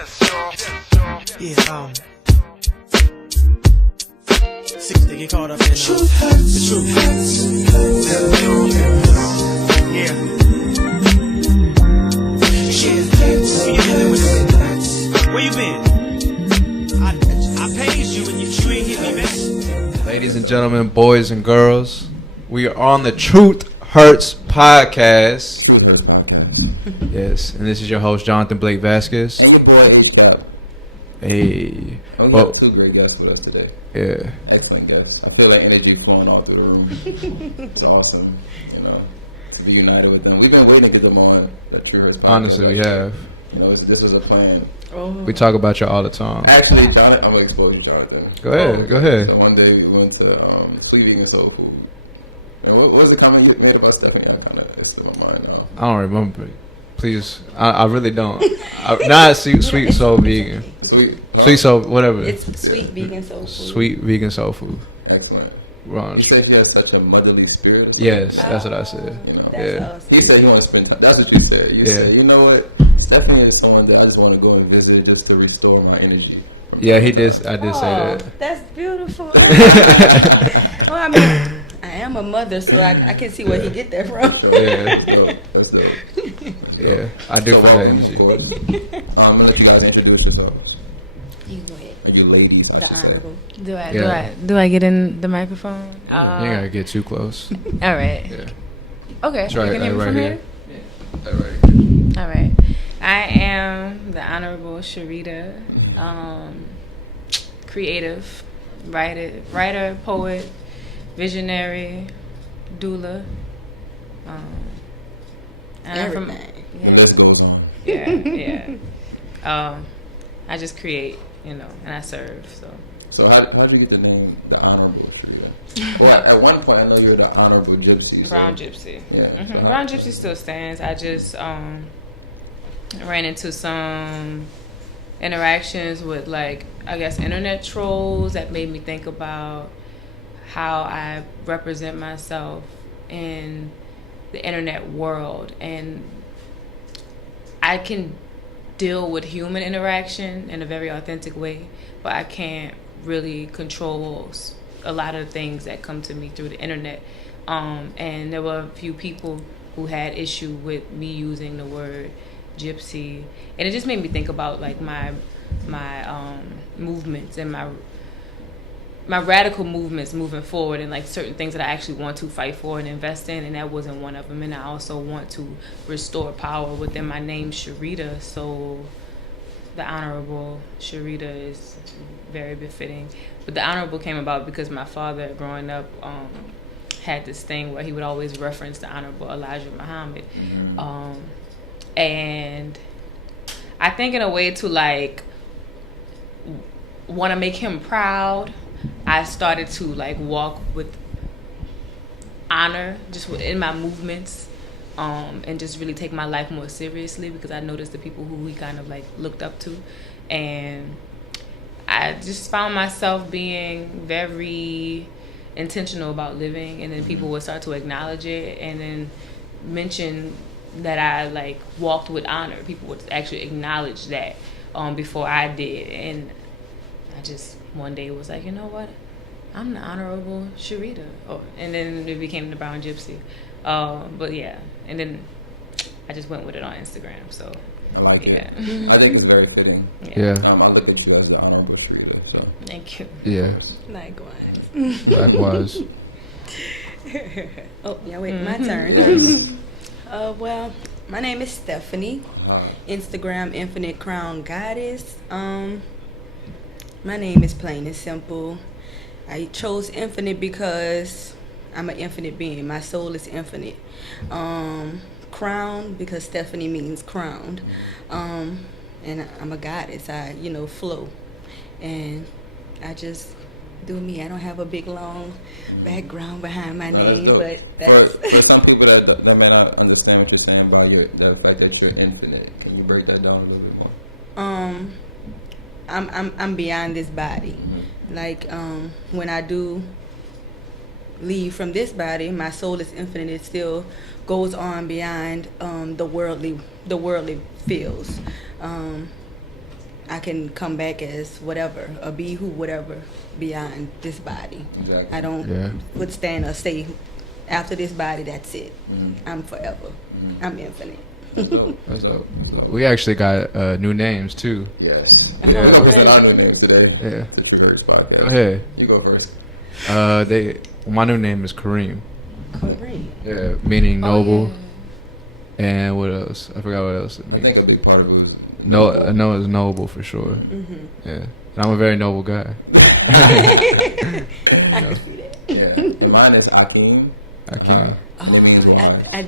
Yeah, 60 get caught up in the truth. Yeah. Where you been? I paged you and you ain't hit me, man. Ladies and gentlemen, boys and girls, we are on the Truth Hurts podcast. Yes, and this is your host, Jonathan Blake Vasquez. Hey. I'm got two great guests with us today. Yeah. Excellent guests. I feel like energy flowing all through the room. It's awesome, you know, to be united with them. We've been waiting to get them on the Truth Hurts podcast. Honestly, we have. You know, this is a plan. Oh. We talk about you all the time. Actually, Jonathan, I'm going to expose you, Jonathan. Go ahead. So one day we went to Sweet Vegan Soul Food. And what was the comment you made about Stephanie? It's in my mind now. I don't remember. Please, I really don't. Not sweet soul vegan. Sweet soul, whatever. It's sweet vegan soul food. Sweet vegan soul food. Excellent. Ron. You said you had such a motherly spirit. Yes, that's what I said. You know? Yeah. Awesome. He said you want to spend time. That's what you said. You said, you know what? Stephanie is someone that I just want to go and visit just to restore my energy. Yeah, he did. I did say that. That's beautiful. Well, I mean, I am a mother, so I can see where he get that from. Yeah. That's dope. Yeah, I do feel that energy. I'm gonna let you guys introduce yourself. You go ahead. And you ladies. The honorable. Do I get in the microphone? You ain't gotta get too close. All right. Yeah. Okay. Try you can hear me right from here. here? Yeah. Right. All right. I am the Honorable Sharita, creative, writer, poet, visionary, doula. And I'm from, Let's go on. yeah. I just create, and I serve. So how do you get the name the Honorable Sharita? Well, at one point I know you're the Honorable Gypsy. Brown Gypsy. Yeah. Mm-hmm. Brown Gypsy still stands. I just ran into some interactions with, internet trolls that made me think about how I represent myself in the internet world. And I can deal with human interaction in a very authentic way, but I can't really control a lot of the things that come to me through the internet. And there were a few people who had issue with me using the word gypsy, and it just made me think about my movements and my radical movements moving forward, and certain things that I actually want to fight for and invest in, and that wasn't one of them. And I also want to restore power within my name, Sharita, so the Honorable Sharita is very befitting. But the Honorable came about because my father growing up had this thing where he would always reference the Honorable Elijah Muhammad. Mm-hmm. And I think in a way to want to make him proud, I started to walk with honor just in my movements, and just really take my life more seriously, because I noticed the people who we kind of looked up to, and I just found myself being very intentional about living, and then people would start to acknowledge it and then mention that I walked with honor. People would actually acknowledge that before I did, and I just one day was like, you know what, I'm the Honorable Sharita. And then it became the Brown Gypsy. But yeah, and then I just went with it on Instagram. So I like it. I think it's very fitting. Yeah. I look at you as the Honorable Sharita. So. Thank you. Yeah. Likewise. Oh yeah, wait, my turn. Well, my name is Stephanie. Instagram Infinite Crown Goddess. My name is plain and simple. I chose infinite because I'm an infinite being. My soul is infinite. Crown because Stephanie means crowned. And I'm a goddess. I, flow. And I just do me. I don't have a big, long background behind my name, but that's... For some people that may not understand what you're saying about the fact that you're infinite, can you break that down a little bit more? I'm beyond this body. When I do leave from this body, my soul is infinite. It still goes on beyond the worldly feels. I can come back as whatever, or be who, whatever, beyond this body. Exactly. I don't withstand or say, after this body, that's it. I'm forever. I'm infinite. That's dope. We actually got new names too. Yes. Yeah. What's our new name today? Yeah. The Rebirth podcast. Go ahead. You go first. My new name is Kareem. Kareem. Yeah, meaning noble. yeah. And what else? I forgot what else it I think means. a big part of it was No, I know it's noble for sure. Yeah, and I'm a very noble guy. I can see that. yeah. And mine is Akeem. I can't. It means wise. I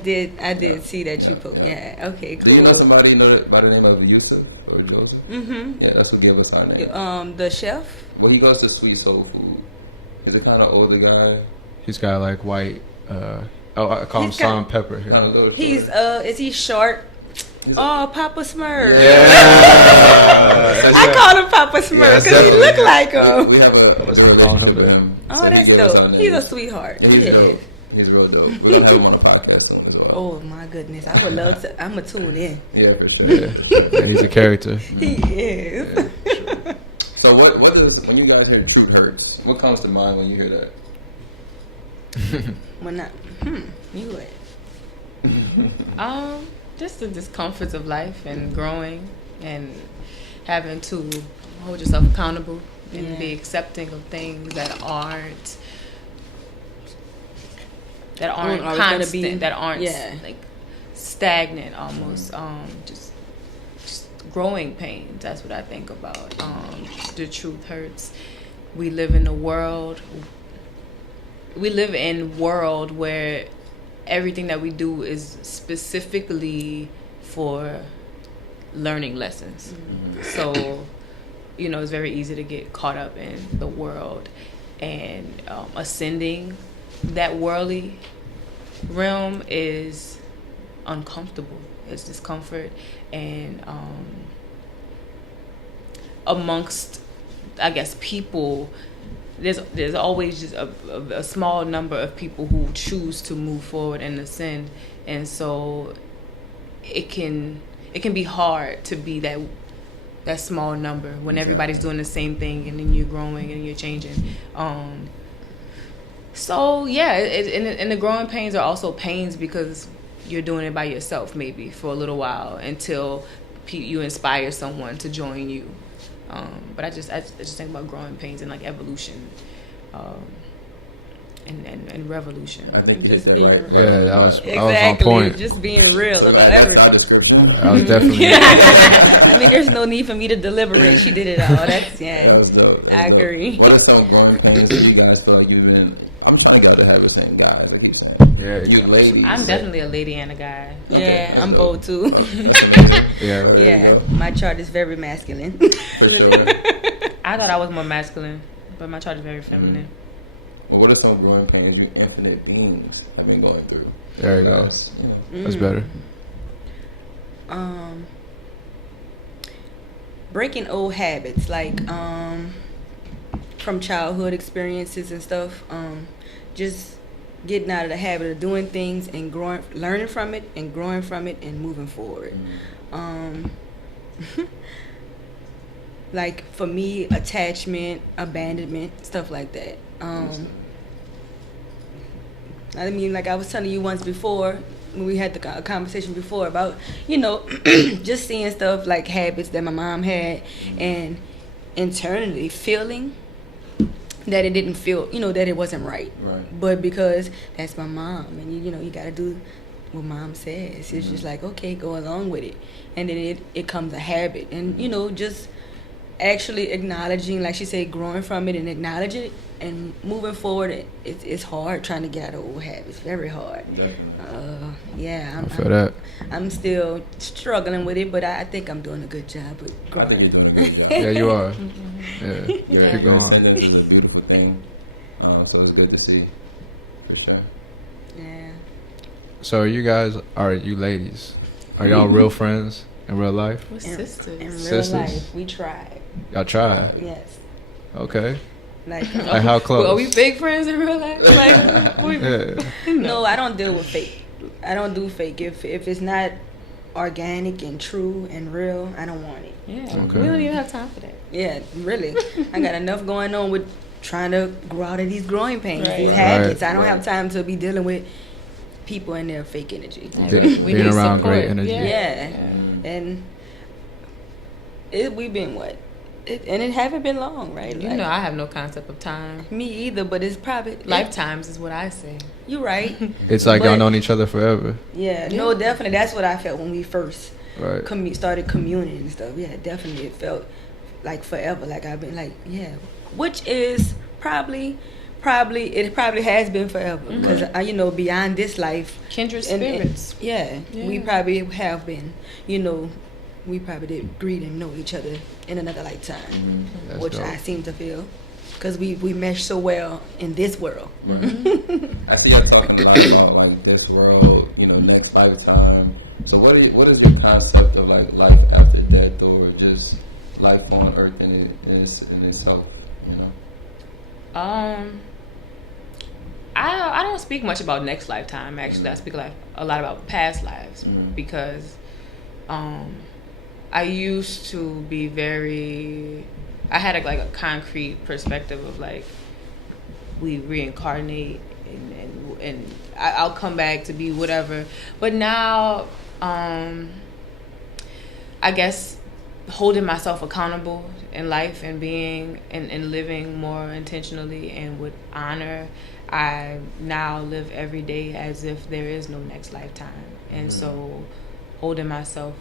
did see that you put. Yeah. Okay. Do you know Cool. somebody by the name of Yusuf or Joseph? Yeah, that's who gave us our name. The chef. When he goes to Sweet Soul Food, is it kind of older guy? He's got like white. I call him He's got- salt and pepper. Kind Yeah. of little. He's is he short? Oh, Papa Smurf. That's I it. call him Papa Smurf that's because he definitely look good. like him. We have a calling him relationship with that. him. Oh, So that's he gave us our dope. name. He's a sweetheart. Yeah, he's Yeah. dope. He's real dope. We'll have him on the podcast soon as well. Oh my goodness, I would love to. I'm gonna tune in. Yeah, for sure. Yeah, he's a character. He is. So what is, when you guys hear Truth Hurts, what comes to mind when you hear that? When I, you would. Just the discomforts of life and growing and having to hold yourself accountable and Yeah. be accepting of things that aren't always gonna constant, be- that aren't yeah. like stagnant almost. Just growing pains. That's what I think about. The truth hurts. We live in a world where everything that we do is specifically for learning lessons. So, it's very easy to get caught up in the world and ascending that worldly realm is uncomfortable. It's discomfort, and amongst, I guess, people, there's always just a small number of people who choose to move forward and ascend, and so it can be hard to be that small number when everybody's doing the same thing and then you're growing and you're changing. So yeah, and the growing pains are also pains because you're doing it by yourself maybe for a little while until you inspire someone to join you. But I just think about growing pains and like evolution, and revolution. I think you Just did that being- right. Yeah, that was on Exactly. point. Just being real about Our everything. description. I was definitely. I mean, there's no need for me to deliberate. She did it all. That's That was dope. That was I dope. agree. What are some growing pains that you guys feel you've been? I'm trying to have the same guy, but he's Yeah, you ladies. I'm definitely a lady and a guy. Yeah, that's I'm dope. both too. That's amazing. Yeah. Yeah, my chart is very masculine. For sure. I thought I was more masculine, but my chart is very feminine. Well, what are some growing pains you infinite beings have been going through? There you go. Yes. Yeah. That's better. Breaking old habits, like from childhood experiences and stuff. Just getting out of the habit of doing things and learning from it and growing from it and moving forward. Like for me, attachment, abandonment, stuff like that. I mean, like I was telling you once before, when we had the conversation before about, just seeing stuff like habits that my mom had and internally feeling that it didn't feel, that it wasn't right. Right. But because that's my mom and, you got to do what mom says. It's just like, okay, go along with it. And then it becomes a habit. And, just actually acknowledging, like she said, growing from it and acknowledging it and moving forward. It's hard trying to get out of old habits. Very hard. Definitely. Yeah, I feel that. I'm still struggling with it, but I think I'm doing a good job with I growing. think you're doing a good job. Yeah, you are. Yeah. Yeah, Keep going. independence is a beautiful thing. So it's good to see, for sure. Yeah. So are you ladies? Are y'all real friends in real life? We're In sisters. real Sisters? life, we tried. Y'all try. Yes. Okay. Like, Like how close? Are we fake friends in real life? Like, Yeah. no, I don't deal with fake. I don't do fake. If it's not organic and true and real, I don't want it. Yeah. Okay. We don't even have time for that. Yeah, really. I got enough going on with trying to grow out of these growing pains, Right. these habits. I don't have time to be dealing with people and their fake energy. Being need around support. great energy. Yeah. And we've been and it haven't been long, right? You know, I have no concept of time. Me either, but it's probably Lifetimes is what I say. You're right. It's like y'all But- known each other forever. Yeah, no, definitely. That's what I felt when we first Right. started communing and stuff. Yeah, definitely. It felt like forever. Like I've been like, yeah, which is probably has been forever because you know, beyond this life, Kindred and- spirits. yeah, we probably have been. You know, we probably did greet and know each other in another lifetime, That's which dope. I seem to feel because we mesh so well in this world. I see us talking a lot about like this world, you know, next lifetime. So what is the concept of like life after death, or just life on Earth in itself? You know. I don't speak much about next lifetime. Actually, I speak a lot about past lives because I used to be I had a concrete perspective of like we reincarnate and I'll come back to be whatever. But now, I guess holding myself accountable in life and being and living more intentionally and with honor, I now live every day as if there is no next lifetime. And so holding myself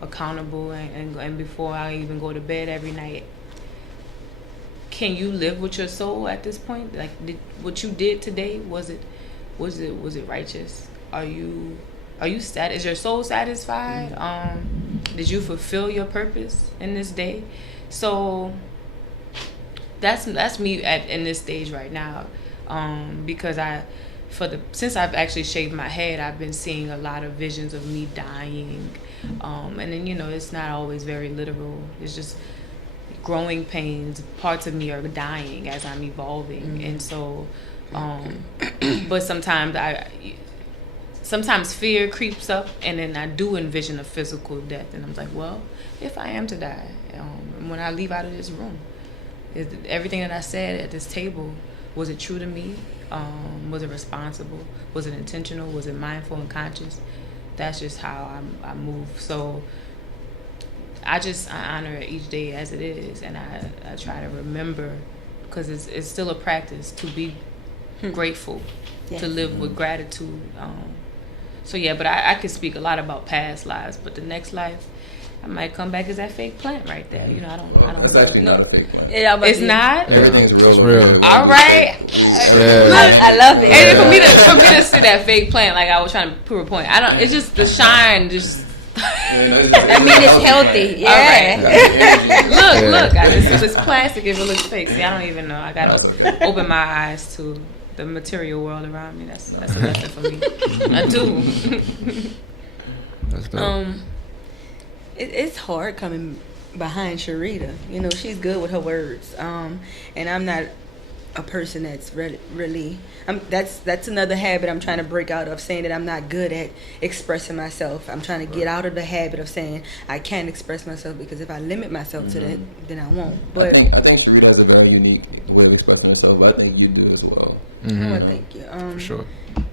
accountable and before I even go to bed every night, can you live with your soul at this point? Like, what you did today, was it righteous? Are you is your soul satisfied? Did you fulfill your purpose in this day? So that's me in this stage right now, because since I've actually shaved my head, I've been seeing a lot of visions of me dying, and then it's not always very literal. It's just growing pains. Parts of me are dying as I'm evolving, and so, but sometimes fear creeps up, and then I do envision a physical death, and I'm like, well, if I am to die, when I leave out of this room, is everything that I said at this table, was it true to me? Was it responsible? Was it intentional? Was it mindful and conscious? That's just how I move. So I honor each day as it is, and I try to remember, because it's still a practice to be grateful, to live with gratitude. So yeah, but I could speak a lot about past lives, but the next life, I might come back as that fake plant right there. I don't. That's actually not a fake plant. Yeah, It's not. Everything's real. It's real. All right. Yeah. I love it. And for me to see that fake plant, like I was trying to prove a point. It's just the shine. Just I mean, it's healthy. Yeah. look. If it's plastic, if it looks fake. See, I don't even know. I gotta open my eyes to the material world around me. That's a lesson for me. I do. That's dope. It's hard coming behind Sharita. She's good with her words. And I'm not a person that's really that's another habit I'm trying to break out of, saying that I'm not good at expressing myself. I'm trying to get out of the habit of saying I can't express myself, because if I limit myself to that, then I won't. But I think Sharita has a very unique way of expressing herself. I think you do as well. well, thank you. For sure.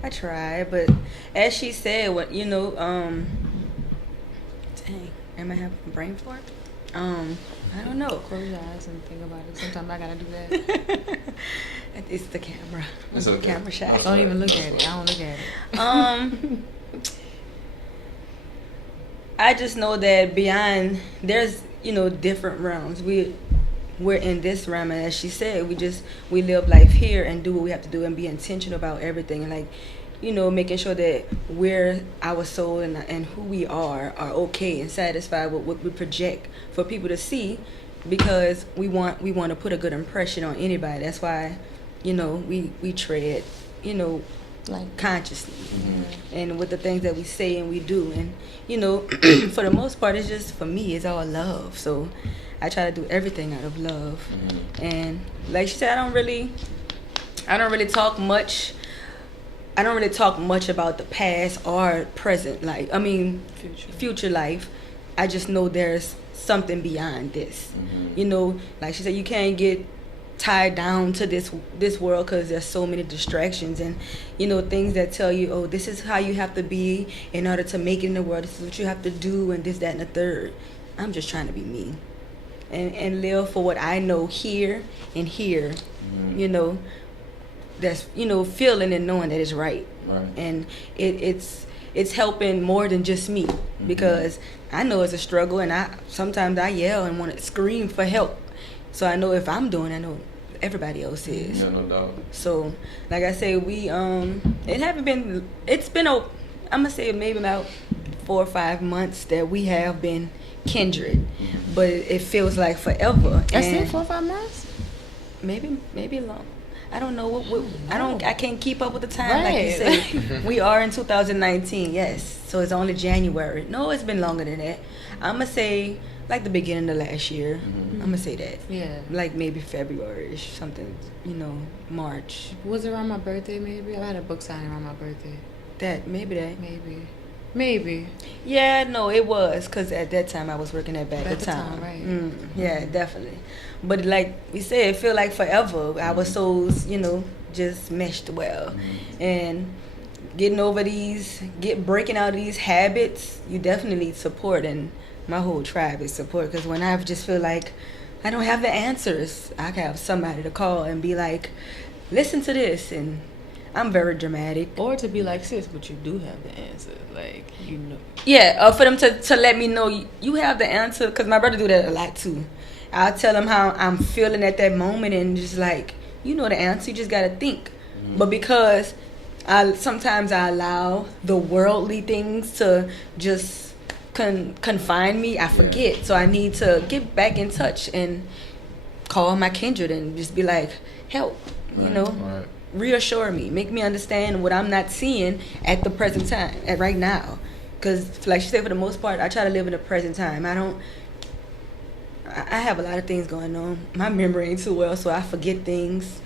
I try, but as she said, dang, am I having a brain fart? I don't know. Close your eyes and think about it. Sometimes I gotta do that. It's the camera. It's okay. Camera shy. Don't even look at it. I don't look at it. I just know that beyond, there's different realms. We're in this realm, and as she said, we live life here and do what we have to do and be intentional about everything, and making sure that our soul and who we are okay and satisfied with what we project for people to see, because we want to put a good impression on anybody. That's why we tread like consciously, and with the things that we say and we do, and for the most part, it's just, for me, it's all love. So I try to do everything out of love, and like she said, I don't really talk much I don't really talk much about the past or present life. I mean, future life. I just know there's something beyond this. Mm-hmm. You know, like she said, you can't get tied down to this world because there's so many distractions and, you know, things that tell you, oh, this is how you have to be in order to make it in the world. This is what you have to do and this, that, and the third. I'm just trying to be me and live for what I know here and here. Mm-hmm. You know, that's, you know, feeling and knowing that it's right. Right. And it's helping more than just me, Mm-hmm. because I know it's a struggle, and sometimes I yell and want to scream for help. So I know if I'm doing it, I know everybody else is. Yeah, no doubt. So, like I say, it's been I'm gonna say maybe about 4 or 5 months that we have been kindred, but it feels like forever. That's And it, 4 or 5 months? maybe long. I don't know I can't keep up with the time, like you Right. say. We are in 2019, yes. So it's only January. No, it's been longer than that. I'm gonna say like the beginning of last year. Mm-hmm. I'm gonna say that. Yeah. Like maybe February-ish, something, you know, March. Was it around my birthday, maybe? I had a book signing around my birthday. Maybe. Maybe. Yeah, no, it was, because at that time I was working at Back of Town. Right. Yeah, definitely. But like we said, it feel like forever. Our souls, you know, just meshed well. And getting over breaking out of these habits, you definitely need support. And my whole tribe is support, because when I just feel like I don't have the answers, I can have somebody to call and be like, listen to this. And I'm very dramatic. Or to be like, sis, but you do have the answer. Like, you know. Yeah, for them to let me know you have the answer, because my brother do that a lot too. I'll tell him how I'm feeling at that moment, and just like, you know the answer, you just gotta think. But because sometimes I allow the worldly things to just confine me, I forget. Yeah. So I need to get back in touch and call my kindred and just be like, help, you know. Right. Reassure me, make me understand what I'm not seeing at the present time, at right now. Because, like she said, for the most part, I try to live in the present time. I have a lot of things going on. My memory ain't too well, so I forget things.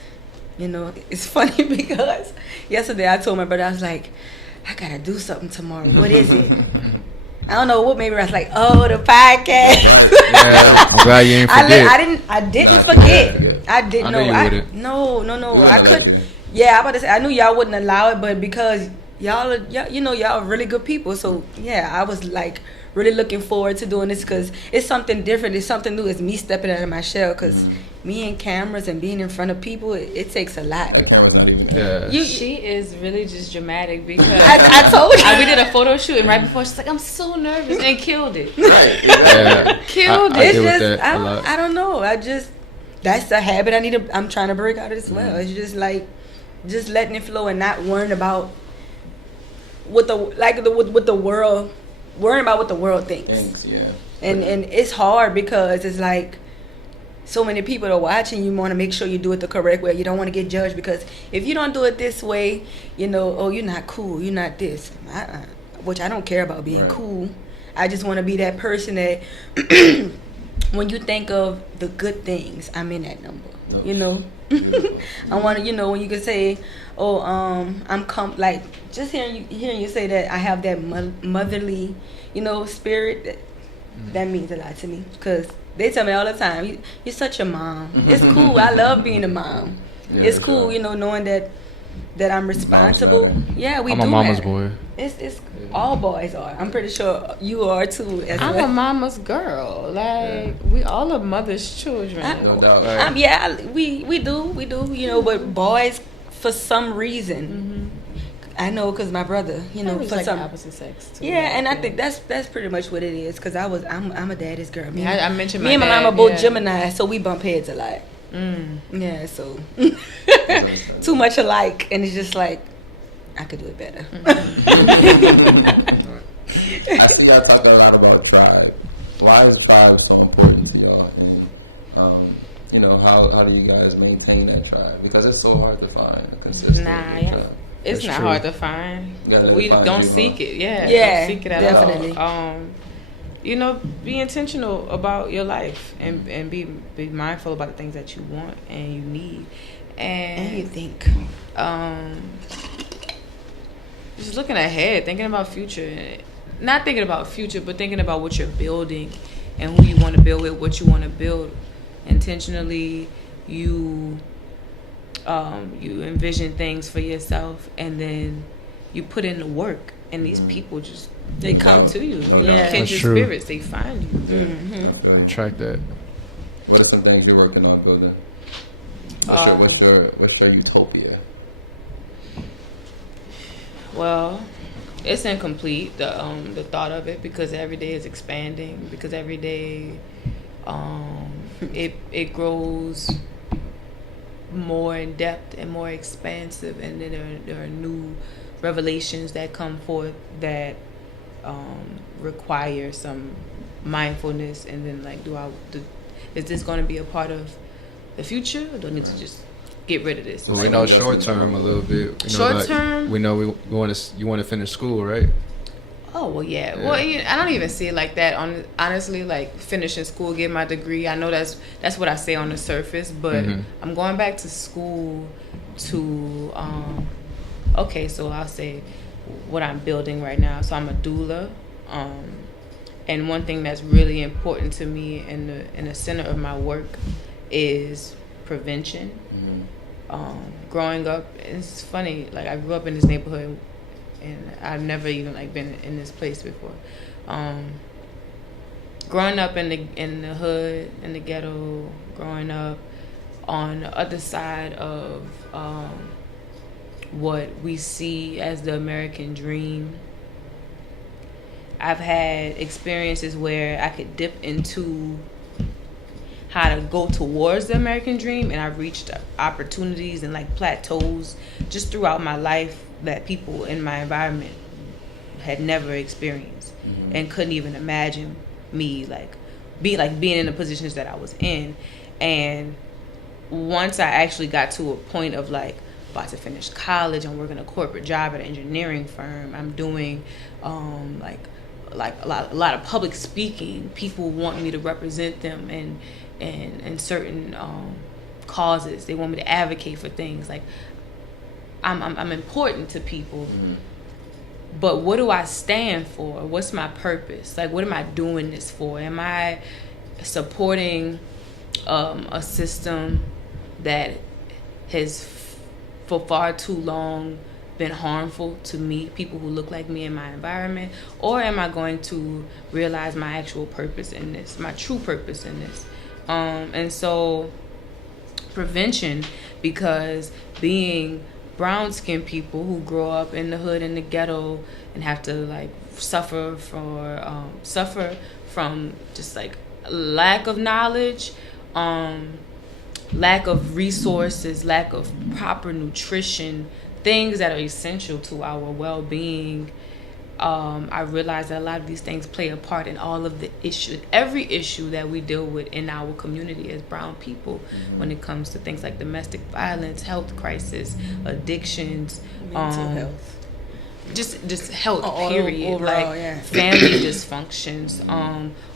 You know, it's funny because yesterday I told my brother, I was like, I gotta do something tomorrow. What is it? I don't know what. Maybe I was like, oh, the podcast. Yeah, I'm glad you didn't forget. I didn't forget. I didn't know. I knew you wouldn't. No. I could. Yeah, I about to say, I knew y'all wouldn't allow it, but because y'all are really good people. So yeah, I was like really looking forward to doing this, because it's something different. It's something new. It's me stepping out of my shell, because me and cameras and being in front of people, it takes a lot. Yeah. She is really just dramatic, because I told you. We did a photo shoot, and right before she's like, I'm so nervous, and killed it. Right. Yeah. Killed I it. deal with that a lot. I don't know. That's a habit I'm trying to break out of as well. It's just like, just letting it flow and not worrying about what the world, worrying about what the world thinks. Yeah. And it's hard, because it's like so many people are watching. You want to make sure you do it the correct way. You don't want to get judged, because if you don't do it this way, you know, oh, you're not cool. You're not this. Which I don't care about being cool. I just want to be that person that when you think of the good things, I'm in that number. You know. I want to, you know, when you can say, oh, I'm like, just hearing you say that I have that motherly, you know, spirit, that means a lot to me, because they tell me all the time, you're such a mom. It's cool. I love being a mom. Yeah, it's cool, sure. You know, knowing that I'm responsible. Yeah, I'm a mama's boy. It's all boys are. I'm pretty sure you are too. I'm a mama's girl. Like, we all are mother's children. We do. You know, but boys, for some reason, I know, because my brother, you know, for like some opposite sex too. Yeah, and I think that's pretty much what it is. Because I'm a daddy's girl. I mentioned me and my mama both Gemini, so we bump heads a lot. Yeah, so too much alike, and it's just like, I could do it better. I think I talked a lot about pride. Why is pride so important to y'all? And, you know, how do you guys maintain that tribe? Because it's so hard to find a consistent. It's not hard to find. We don't seek it. Yeah, don't seek it at definitely. all. You know, be intentional about your life, and be mindful about the things that you want and you need, and you think. just looking ahead, thinking about future. Not thinking about future, but thinking about what you're building and who you want to build with, what you want to build. Intentionally, you envision things for yourself, and then you put in the work, and these people just they come to you. Kindred spirits, they find you. I track that. What are some things you're working on building? What's your utopia? Well, it's incomplete, the thought of it, because every day is expanding, because every day it grows more in depth and more expansive, and then there are new revelations that come forth that require some mindfulness, and then like is this going to be a part of the future, or do I need to just get rid of this? Well, we know short term a little bit. Short term, we know you want to finish school, right? Oh well, yeah. Well, I don't even see it like that. Honestly, like finishing school, get my degree. I know that's what I say on the surface, but I'm going back to school to. Okay, so I'll say what I'm building right now. So I'm a doula, and one thing that's really important to me in the center of my work is prevention. Growing up, it's funny. Like I grew up in this neighborhood, and I've never even like been in this place before. Growing up in the hood, in the ghetto, growing up on the other side of what we see as the American dream. I've had experiences where I could dip into how to go towards the American dream, and I've reached opportunities and like plateaus just throughout my life that people in my environment had never experienced and couldn't even imagine me being in the positions that I was in. And once I actually got to a point of like about to finish college, I'm working a corporate job at an engineering firm, I'm doing like a lot of public speaking. People want me to represent them and certain causes. They want me to advocate for things. Like I'm important to people, but what do I stand for? What's my purpose? Like, what am I doing this for? Am I supporting a system that has for far too long been harmful to me, people who look like me in my environment, or am I going to realize my actual purpose in this, my true purpose in this? And so prevention, because being brown-skinned people who grow up in the hood, in the ghetto, and have to like suffer from just like lack of knowledge, lack of resources, lack of proper nutrition, things that are essential to our well-being. I realize that a lot of these things play a part in all of the issues, every issue that we deal with in our community as brown people, when it comes to things like domestic violence, health crisis, addictions, mental health, just health, period, overall, like family dysfunctions,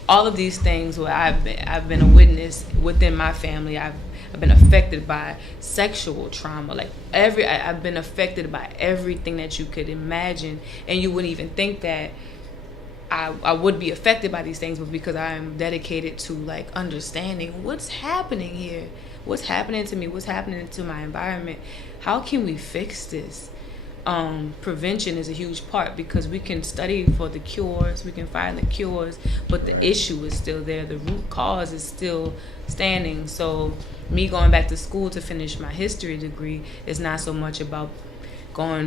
all of these things where I've been a witness within my family. I've been affected by sexual trauma. Like I've been affected by everything that you could imagine, and you wouldn't even think that I would be affected by these things, but because I am dedicated to like understanding what's happening here, what's happening to me, what's happening to my environment, how can we fix this? Prevention is a huge part, because we can study for the cures, we can find the cures, but the issue is still there. The root cause is still standing. So me going back to school to finish my history degree is not so much about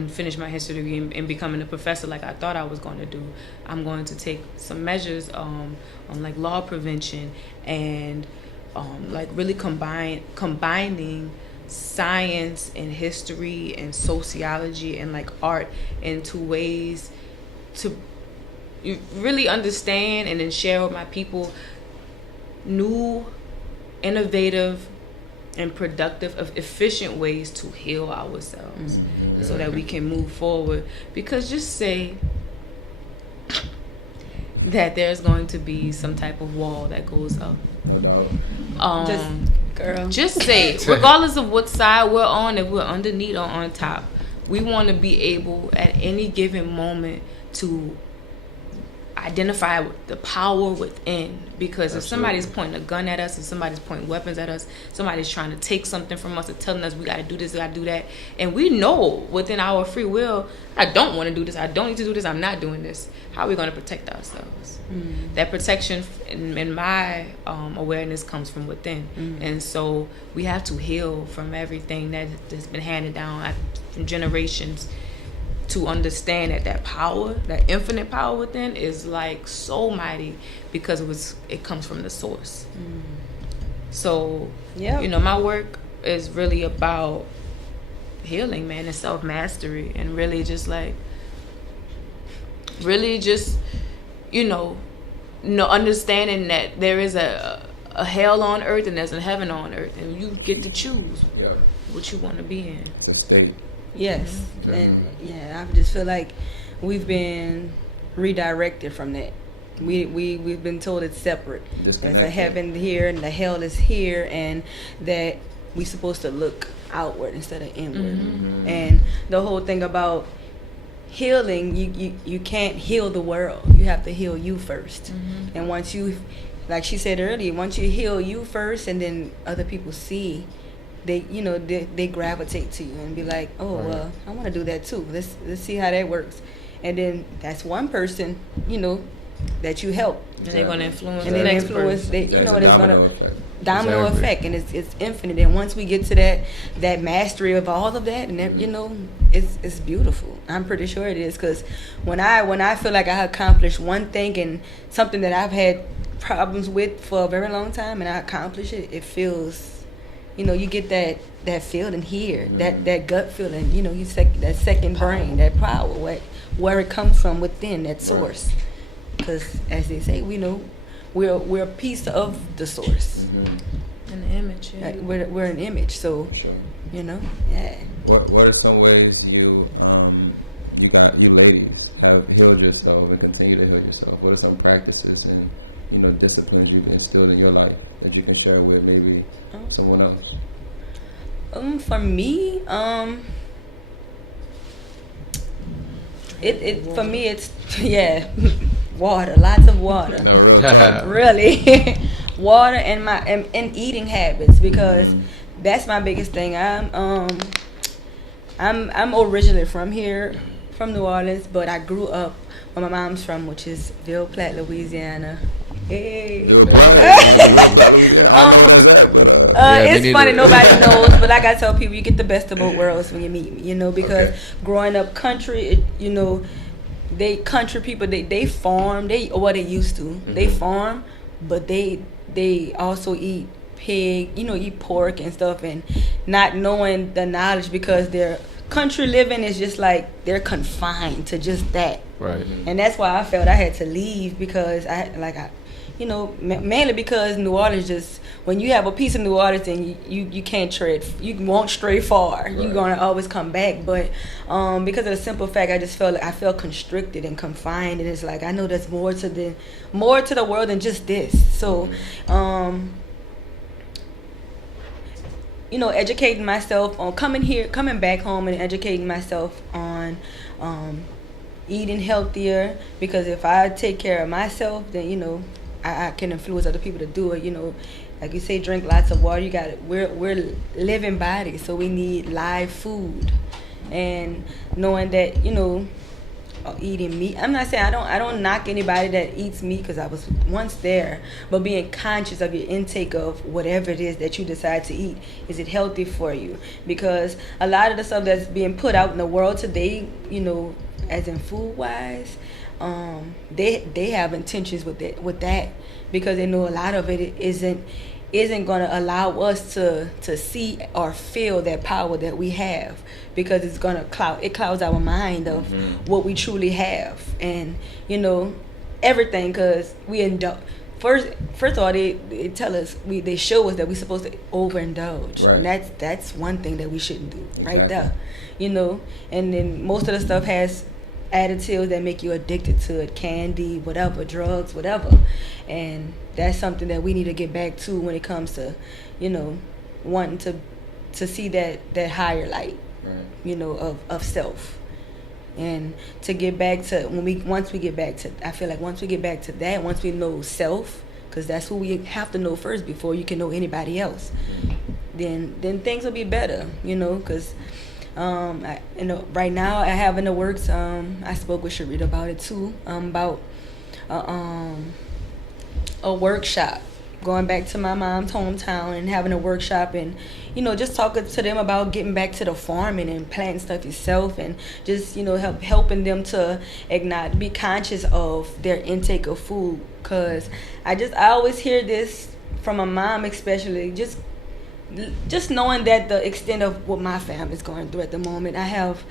finish my history degree and becoming a professor like I thought I was going to do. I'm going to take some measures on like law prevention and like really combining science and history and sociology and like art into ways to really understand and then share with my people new, innovative, and productive, efficient ways to heal ourselves, so that we can move forward. Because just say that there's going to be some type of wall that goes up. Girl. Just say, regardless of what side we're on, if we're underneath or on top, we want to be able at any given moment to identify the power within, because if somebody's pointing a gun at us, if somebody's pointing weapons at us, somebody's trying to take something from us and telling us we got to do this, we got to do that, and we know within our free will, I don't want to do this, I don't need to do this, I'm not doing this, how are we going to protect ourselves? That protection in my awareness comes from within. And so we have to heal from everything that's been handed down from generations, to understand that power, that infinite power within, is like so mighty, because it comes from the source. So you know, my work is really about healing, man, and self-mastery, and really just you know, understanding that there is a hell on earth and there's a heaven on earth, and you get to choose what you want to be in. Yes, and I just feel like we've been redirected from that. We've been told it's separate. There's a heaven here and the hell is here, and that we're supposed to look outward instead of inward. And the whole thing about healing, you can't heal the world. You have to heal you first. And once you, like she said earlier, once you heal you first, and then other people see, they gravitate to you and be like, oh, well, I want to do that too. Let's see how that works. And then that's one person, that you help. And they're going to influence and the then next person. there's going to domino effect, and it's infinite. And once we get to that mastery of all of that, and that, it's beautiful. I'm pretty sure it is, because when I feel like I accomplished one thing and something that I've had problems with for a very long time, and I accomplish it, it feels, you get that feeling here, that gut feeling, that second brain, that power, where it comes from within, that source. Because as they say, we know we're a piece of the source. An image. Yeah. We're an image, so yeah. What are some ways you ladies have healed yourself and continue to heal yourself? What are some practices and disciplines you've instilled in your life that you can share with maybe someone else? For me, it's water, lots of water. Really. Water and eating habits, because that's my biggest thing. I'm originally from here, from New Orleans, but I grew up where my mom's from, which is Ville Platte, Louisiana. Hey. It's funny, nobody knows, but like I tell people, you get the best of both worlds when you meet me, because growing up country, they country people, they farm, they used to. They farm, but they also eat pig, eat pork and stuff, and not knowing the knowledge, because their country living is just like they're confined to just that. Right. And that's why I felt I had to leave, because mainly because New Orleans, just when you have a piece of New Orleans, then you can't tread, you won't stray far. Right. You're gonna always come back. But because of the simple fact, I just felt like I felt constricted and confined, and it's like I know there's more to the world than just this. So educating myself on coming back home and educating myself on eating healthier, because if I take care of myself, then I can influence other people to do it. Like you say, drink lots of water. We're living bodies, so we need live food. And knowing that eating meat, I'm not saying I don't knock anybody that eats meat, because I was once there, but being conscious of your intake of whatever it is that you decide to eat. Is it healthy for you? Because a lot of the stuff that's being put out in the world today, as in food wise, they have intentions with that, because they know a lot of it isn't going to allow us to see or feel that power that we have, because it's going to clouds our mind of what we truly have, and everything, because we indulge. First of all, they tell us, they show us that we're supposed to overindulge, right. And that's one thing that we shouldn't do, right there, And then most of the stuff has additives that make you addicted to it, candy, whatever, drugs, whatever, and that's something that we need to get back to when it comes to wanting to see that higher light, of self. And to get back to once we get back to that, once we know self, because that's who we have to know first before you can know anybody else, then things will be better, because right now I have in the works, I spoke with Sharita about it too, about a workshop, going back to my mom's hometown and having a workshop, and just talking to them about getting back to the farming and planting stuff yourself, and just helping them to be conscious of their intake of food. Because I always hear this from my mom, especially just knowing that the extent of what my family's going through at the moment. I have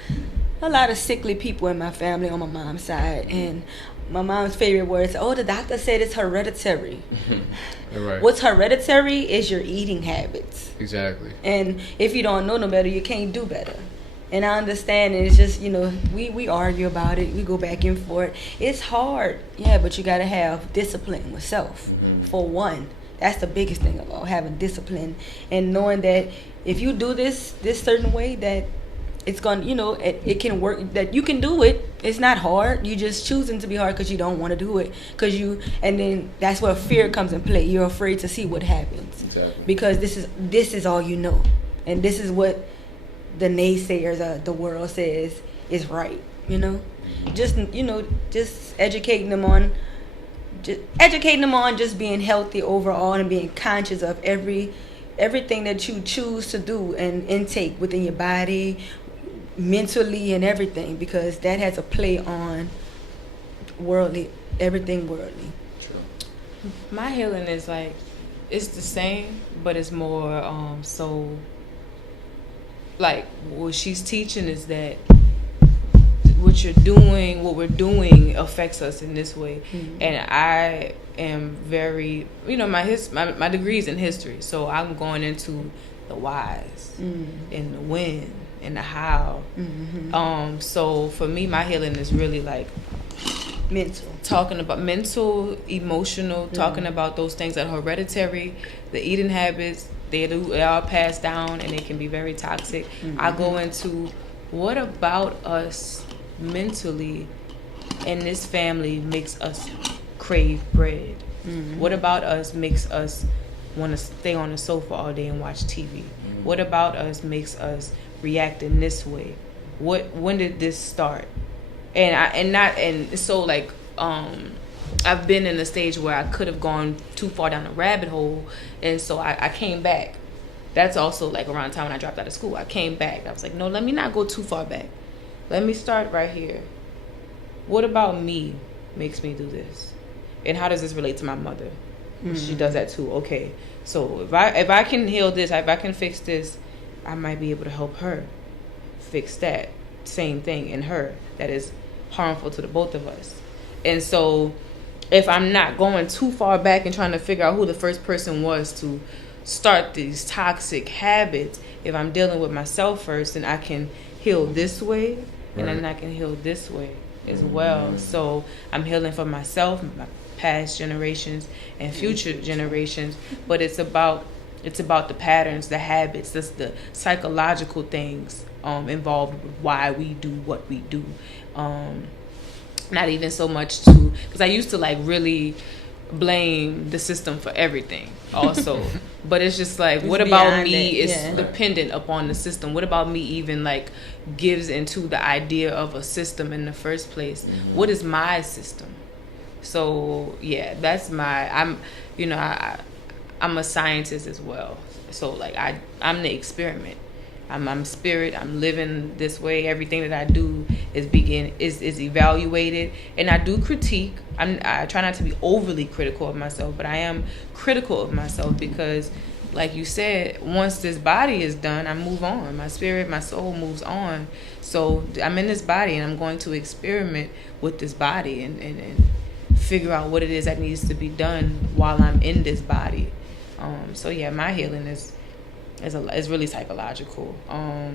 a lot of sickly people in my family on my mom's side, and my mom's favorite word is, the doctor said it's hereditary. Right. What's hereditary is your eating habits. Exactly. And if you don't know no better, you can't do better. And I understand, and it's just, we argue about it. We go back and forth. It's hard, yeah, but you got to have discipline with self, for one. That's the biggest thing of all, having discipline and knowing that if you do this certain way, that it's going to, it can work, that you can do it. It's not hard. You just choosing to be hard because you don't want to do it. And then that's where fear comes in play. You're afraid to see what happens. Exactly. Because this is all you know. And this is what the naysayers, the world says is right. Just educating them on just being healthy overall and being conscious of everything that you choose to do and intake within your body, mentally, and everything, because that has a play on everything worldly. True. My healing is it's the same, but it's more so what she's teaching is that what we're doing affects us in this way. And I am very, my degree's in history, so I'm going into the whys and the when and the how. So for me, my healing is really mental, talking about mental, emotional, talking about those things that are hereditary, the eating habits. They are passed down, and they can be very toxic. I go into what about us mentally and this family makes us crave bread. What about us makes us want to stay on the sofa all day and watch TV? What about us makes us react in this way? When did this start? I've been in a stage where I could have gone too far down a rabbit hole, and so I came back. That's also around the time when I dropped out of school. I came back. I was like, no, let me not go too far back. Let me start right here. What about me makes me do this? And how does this relate to my mother? She does that too. Okay, so if I can heal this, if I can fix this, I might be able to help her fix that same thing in her that is harmful to the both of us. And so if I'm not going too far back and trying to figure out who the first person was to start these toxic habits, if I'm dealing with myself first, then I can heal this way, and then I can heal this way as well. So I'm healing for myself, my past generations, and future generations. But it's about the patterns, the habits, the psychological things involved with why we do what we do. Not even so much because I used to really blame the system for everything also. But it's just what about me is dependent upon the system. What about me even gives into the idea of a system in the first place? What is my system? So yeah, that's I'm a scientist as well. So I'm the experiment. I'm spirit. I'm living this way. Everything that I do is evaluated, and I do critique. I try not to be overly critical of myself, but I am critical of myself because, like you said, once this body is done, I move on. My spirit, my soul moves on. So I'm in this body, and I'm going to experiment with this body and figure out what it is that needs to be done while I'm in this body. So yeah, my healing is really psychological. I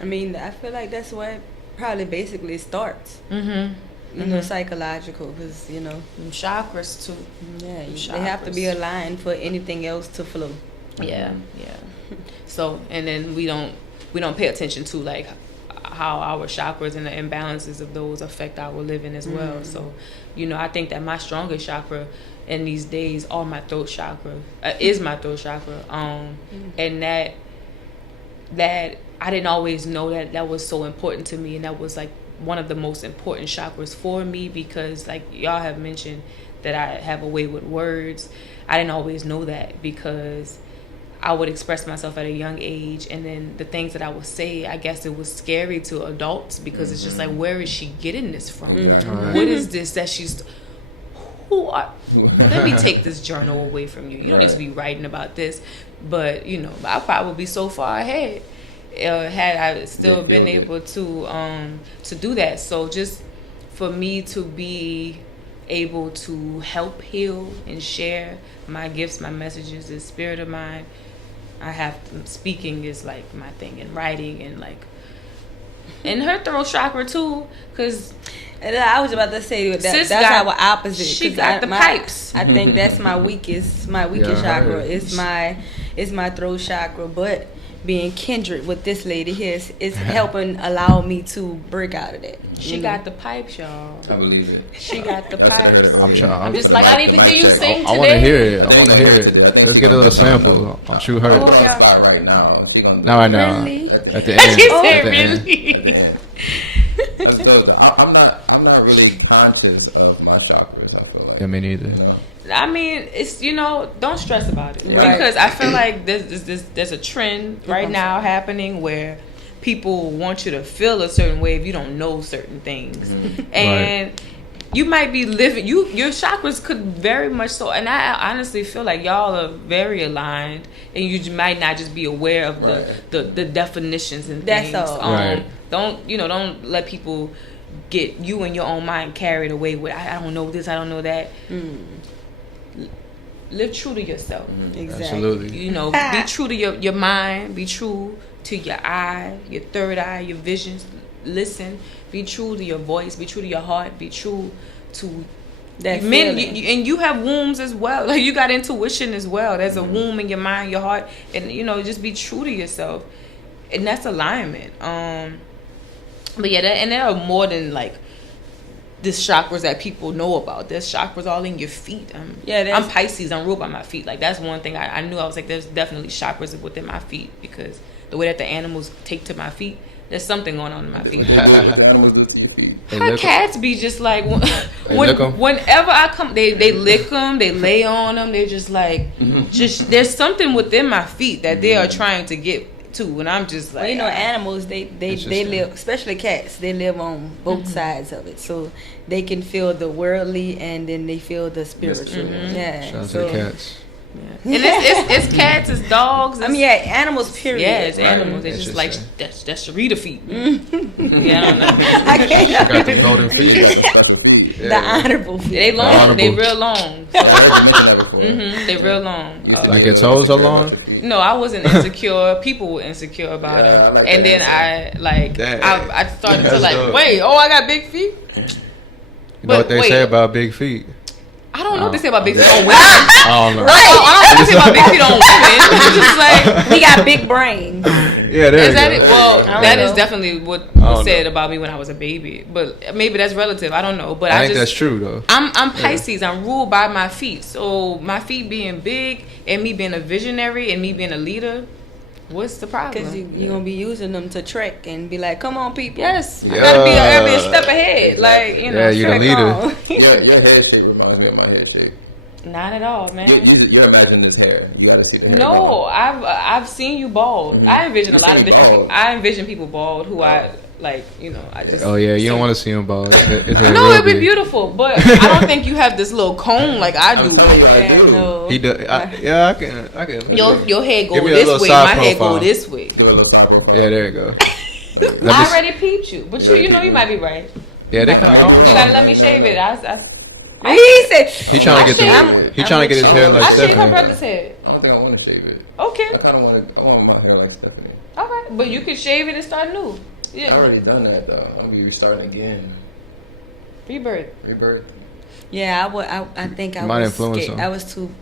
feel like that's where probably basically starts. Psychological, because chakras too. Yeah, they have to be aligned for anything else to flow. Yeah. So, and then we don't we don't pay attention to like how our chakras and the imbalances of those affect our living as well. So, you know, I think that my strongest chakra in these days are my throat chakra, is my throat chakra. And that I didn't always know that was so important to me, and that was like one of the most important chakras for me, because like y'all have mentioned that I have a way with words. I didn't always know that, because I would express myself at a young age, and then the things that I would say, I guess it was scary to adults, because it's just like, where is she getting this from? What is this that she's... Let me take this journal away from you. You don't need to be writing about this. But, you know, I'll probably be so far ahead had I still been able to do that. So just for me to be able to help heal and share my gifts, my messages, this spirit of mine, speaking is like my thing, and writing, and like, and her throat chakra too, because I was about to say that's our opposite. She got the pipes. I think that's my weakest chakra. It's my throat chakra, but being kindred with this lady here is helping allow me to break out of that. She got the pipes, y'all. I believe it. She got the pipes. I'm just like, I need to hear you sing today. I want to hear it. I want to hear it. Let's get a little sample on True Hurt. Oh, yeah. Right now. Not right now. Really? At the end. He said really. I'm not really conscious of my chakras. I feel like. Yeah, me neither. You know? I mean, it's, you know, don't stress about it. Right. Because I feel like there's a trend right now happening where people want you to feel a certain way if you don't know certain things. And you might be living, your chakras could very much so, and I honestly feel like y'all are very aligned, and you might not just be aware of the definitions and things. That's all. Don't let people get you in your own mind carried away with, I don't know this, I don't know that. Live true to yourself. Exactly. Absolutely. You know, be true to your mind, be true to your eye, your third eye, your visions. Listen, be true to your voice, be true to your heart, be true to that men. feeling. You have wombs as well. Like, you got intuition as well. There's a womb in your mind, your heart, and you know, just be true to yourself, and that's alignment. But yeah, and there are more than like this chakras that people know about. There's chakras all in your feet. I'm Pisces. I'm ruled by my feet. Like, that's one thing I knew. I was like, there's definitely chakras within my feet, because the way that the animals take to my feet, there's something going on in my feet. Her cats be just like, whenever I come, they lick them, they lay on them. They're just like, there's something within my feet that they are trying to get to, and I'm just like, well, you know, animals they live, especially cats, they live on both sides of it, so they can feel the worldly and then they feel the spiritual. Yeah, shout out to the cats. Yeah. And it's cats, it's dogs. Animals. Period. Yeah, it's animals. It's just like that's Sharita feet. Yeah, I don't know. I can't. She got the golden feet. The honorable feet. They long. They real long. So, they real long. Like your toes are long. No, I wasn't insecure. People were insecure about them, like, and then I started to like, dope. Wait, I got big feet. You know what they say about big feet? I don't know what they say about big feet on women. I don't know. Right. I don't know what they say about big feet on women. It's just like, he got big brains. Yeah, there is that it? Well, that is definitely what was said about me when I was a baby. But maybe that's relative. I don't know. But I think that's true though. I'm Pisces. I'm ruled by my feet. So my feet being big and me being a visionary and me being a leader, what's the problem? Because you're going to be using them to trek and be like, come on, people. Yes. I got to be every step ahead. Like, you know. Yeah, you're the leader. Your head shape reminds me of my head shape. Not at all, man. You imagine this hair. You got to see the hair. No, I've seen you bald. I envision a lot of different people. I envision people bald who I, like, you know, I just... Oh, yeah, you don't want to see him bald. No, it'd be beautiful, but I don't think you have this little cone like I do. No. He does. I can. Your head go this way, my head go this way. Yeah, there you go. I already peeped you, but you know you might be right. Yeah, they kind of... You gotta let me shave it. He said he trying to get his hair like Stephanie. I shaved my brother's head. I don't think I want to shave it. Okay. I want my hair like Stephanie. All right, but you can shave it and start new. Yeah. I already done that though. I'm gonna be restarting again. Rebirth. Yeah, I think I might was influence scared. him. I was too.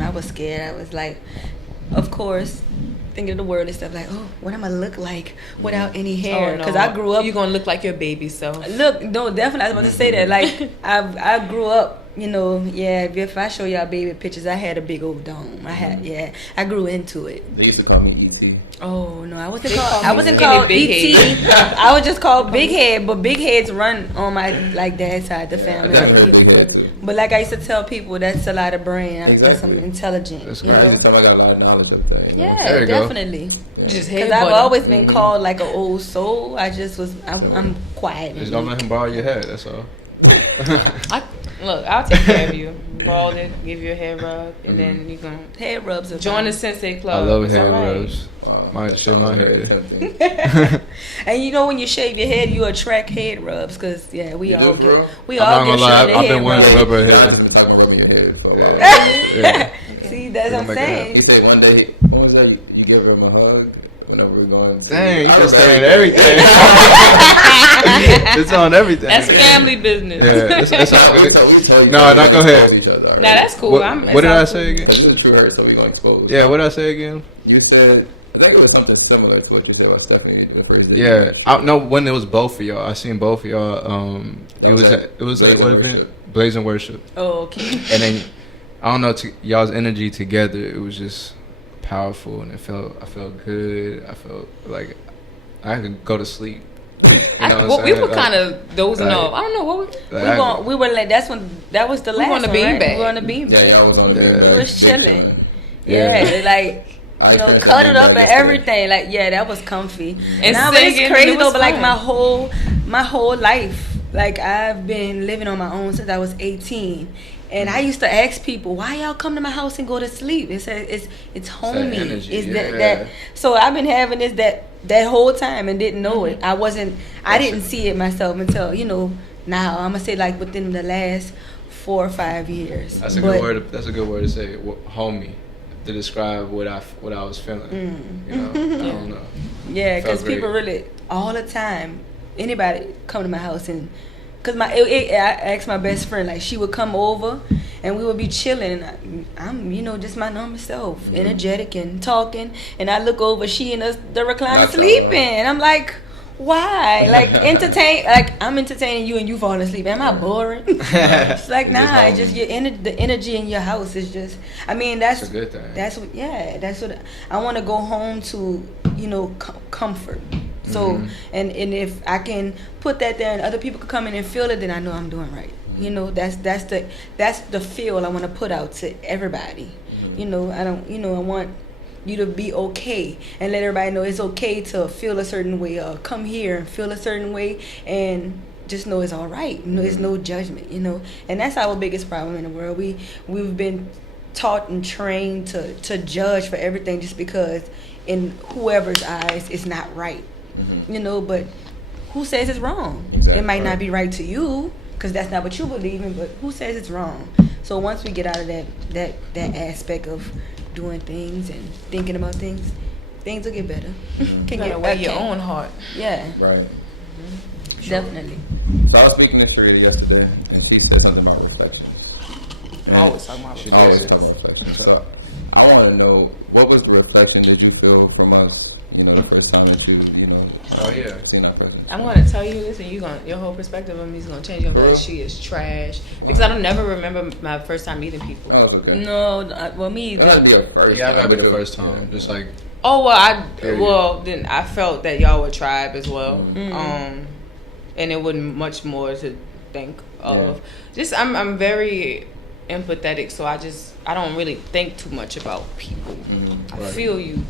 I was scared. I was like, of course, thinking of the world and stuff like, oh, what am I look like without any hair? Because I grew up. You're gonna look like your baby self. Look, no, definitely. I was about to say that. Like, I grew up. You know, yeah. If I show y'all baby pictures, I had a big old dome. I grew into it. They used to call me E.T. Oh no, I wasn't They called. call I me wasn't skinny called big ET. head. I was just called Big Head. But big heads run on my like dad's side, the family. I definitely big head too. But like I used to tell people, that's a lot of brain. That's some intelligent. That's you great. I know? just tell I got a lot of knowledge of things. Yeah, There you go. definitely. Just Because head I've button. always been called like an old soul. I'm quiet. Just don't let him borrow your head. That's all. I'll take care of you. Bald it, give you a hair rub, and then you can Head rubs are join the fine. Sensei I Club. love It's head alright. rubs. Might shave my head. And you know when you shave your head, you attract head rubs. Because we You all do, bro? get we I'm all not get gonna lie. short I've been wearing the rubber Nah, head. just stop rubbing your head. So, Yeah. See, that's We're what I'm gonna make it saying. He said one day, what was that? You give him a hug whenever we're going. Dang, you I just remember saying everything. It's on everything. That's family business. Yeah, it's all We good. told you No, no, go ahead. each other, alright? Now that's cool. What did I say again? But you the true hurt, so we gonna expose. Yeah, what did I say again? You said, I think it was something similar to what you said about Stephanie. The first day. Yeah, I know when it was both of y'all. I seen both of y'all. It was Okay. at what event? Blazing Worship. Oh, okay. And then I don't know, y'all's energy together. It was just powerful, and I felt good. I felt like I could go to sleep. You know what I'm We saying? were kind of dozing like- off. I don't know what Like, We were like, that was the last on the one, right? beanbag. We were on the beanbag. Yeah, I was on the Yeah. beat. We was chilling. Yeah. Yeah, like I you know, had cuddled that up and beanbag. everything. Like, yeah, that was comfy. And Now, but singing, it's crazy it was though. But like fun. my whole life, like I've been living on my own since I was 18. And I used to ask people, why y'all come to my house and go to sleep? It's homey. energy, It's yeah. that. So I've been having this that whole time and didn't know it. I didn't see it myself until now. I'm gonna say like within the last 4 or 5 years. That's a good word. That's a good word to say. Homey, to describe what I was feeling. You know, I don't know. Yeah, Felt because great. people really all the time. Anybody come to my house and because I asked my best friend, like she would come over and we would be chilling. And I'm just my normal self, energetic and talking. And I look over, she in the recliner That's sleeping. all. And I'm like, why? Like I'm entertaining you and you falling asleep. Am I boring? It's like nah. It's just the energy in your house is just. I mean that's It's a good thing. That's what I want to go home to. Comfort. So and if I can put that there and other people can come in and feel it, then I know I'm doing right. That's the feel I want to put out to everybody. I want you to be okay and let everybody know it's okay to feel a certain way or come here and feel a certain way and just know it's all right. It's no judgment, and that's our biggest problem in the world. We've been taught and trained to judge for everything just because in whoever's eyes it's not right. But who says it's wrong? Exactly. It might not be right to you because that's not what you believe in, but who says it's wrong? So once we get out of that aspect of doing things and thinking about things will get better. You gotta wear your own heart. Yeah, Right. definitely. So I was speaking to Sheree yesterday, and she said something about reflection. I'm always talking about She it. I always did. talk about reflection. So I want to know, what was the reflection that you feel from us, the first time that you Oh yeah. seen that person? I'm gonna tell you this, and your whole perspective of me is gonna change. You're gonna be like, she is trash, because I don't never remember my first time meeting people. Oh, okay. No, well me It doesn't either. be a first. Yeah, I gotta be the first time. Just like Oh Period. then I felt that y'all were tribe as well, Mm-hmm. and it wasn't much more to think of. Yeah. Just I'm very empathetic, so I don't really think too much about people. I Right. feel you,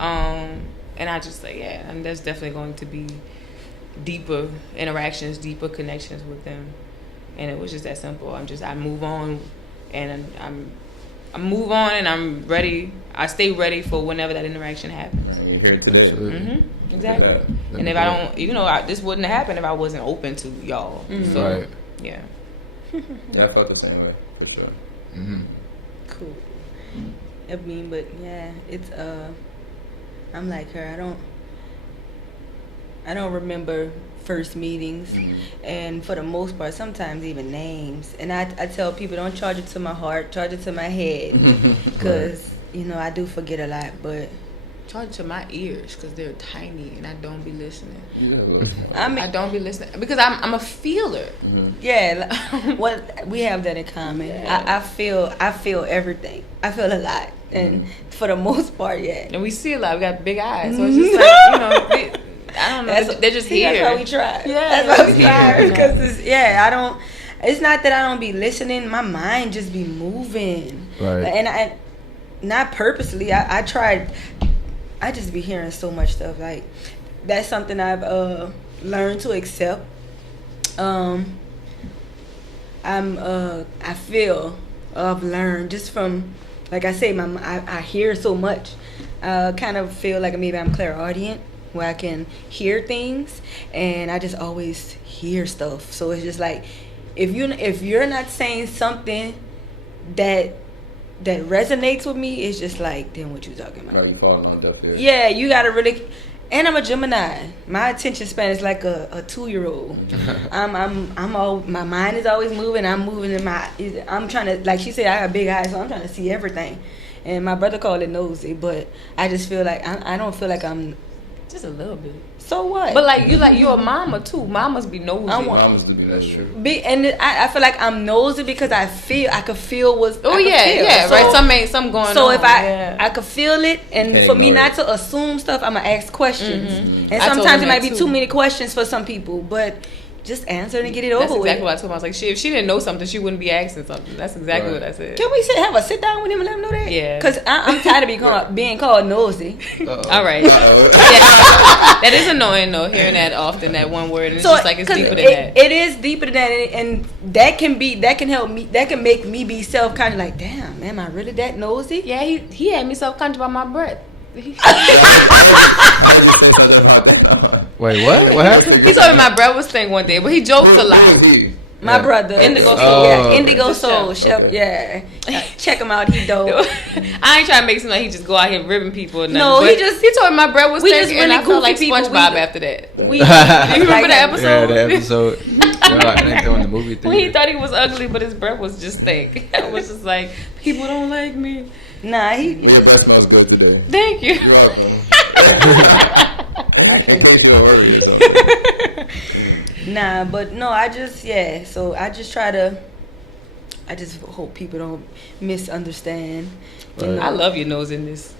and I just like and there's definitely going to be deeper interactions, deeper connections with them, and it was just that simple. I move on, and I move on, and I'm ready. I stay ready for whenever that interaction happens. We're here today. Absolutely. Exactly. Yeah. And if I don't, this wouldn't have happened if I wasn't open to y'all. So, Right. yeah. Yeah, I felt the same way, for sure. Cool. I mean, but yeah, it's I'm like her. I don't remember first meetings, and for the most part, sometimes even names. And I tell people, don't charge it to my heart, charge it to my head, because I do forget a lot. But charge it to my ears because they're tiny and I don't be listening. Yeah. I mean, I don't be listening because I'm a feeler. yeah, what we have that in common. I feel everything. I feel a lot, and for the most part, yeah. And we see a lot. We got big eyes, so it's just like I don't know. They're just here. That's why we try. Yeah, that's why we here. try because I don't. It's not that I don't be listening. My mind just be moving, Right. and I not purposely. I tried. I just be hearing so much stuff. Like that's something I've learned to accept. I feel I've learned just from, like I say, I hear so much. I kind of feel like maybe I'm clairaudient, where I can hear things, and I just always hear stuff. So it's just like, if you're not saying something that resonates with me, it's just like, then what you talking about? Are you falling on deaf ears? Yeah, you gotta really. And I'm a Gemini. My attention span is like a 2-year-old. My mind is always moving. I'm moving I'm trying to, like she said, I got big eyes, so I'm trying to see everything. And my brother called it nosy, but I just feel like I don't feel like I'm. Just a little bit. So what? But you're a mama too. Mamas be nosy. Moms do that's true. I feel like I'm nosy because I could feel what's. Oh I could yeah, feel. yeah, So, right. Some going on. So if yeah. I could feel it, and Can't for me ignore not to assume stuff, I'ma ask questions. And I told sometimes him it might that be too. too many questions for some people, but just answer it and get it That's over exactly with. what I told him. I was like, if she didn't know something, she wouldn't be asking something. That's exactly Right. what I said. Can we have a sit down with him and let him know that? Yeah. Because I'm tired of being called nosy. All right. Yeah. That is annoying though, hearing that often, that one word. And it's just like it's 'cause deeper than that. It is deeper than that, and that can help me. That can make me be self kind of like, damn, am I really that nosy? Yeah, he had me self-conscious about my breath. Wait, what? What happened? He told me my breath was stink one day, but he jokes a lot. My brother, Indigo Soul. yeah, Indigo Soul, Chef. chef, yeah. Check him out, he dope. I ain't trying to make it seem like he just go out here ripping people. Or nothing, No, but he just- he told me my breath was we stink, just and really I felt like goofy people. SpongeBob We- after that. We, You remember like that episode? Yeah, the episode. I think doing the movie thing. When he thought he was ugly, but his breath was just stink. I was just like, people don't like me. Nah, Your breath smells good today. Thank you. You're welcome. I can't get your word. Nah, but no, so I just hope people don't misunderstand. You Right. know? I love your nose in this.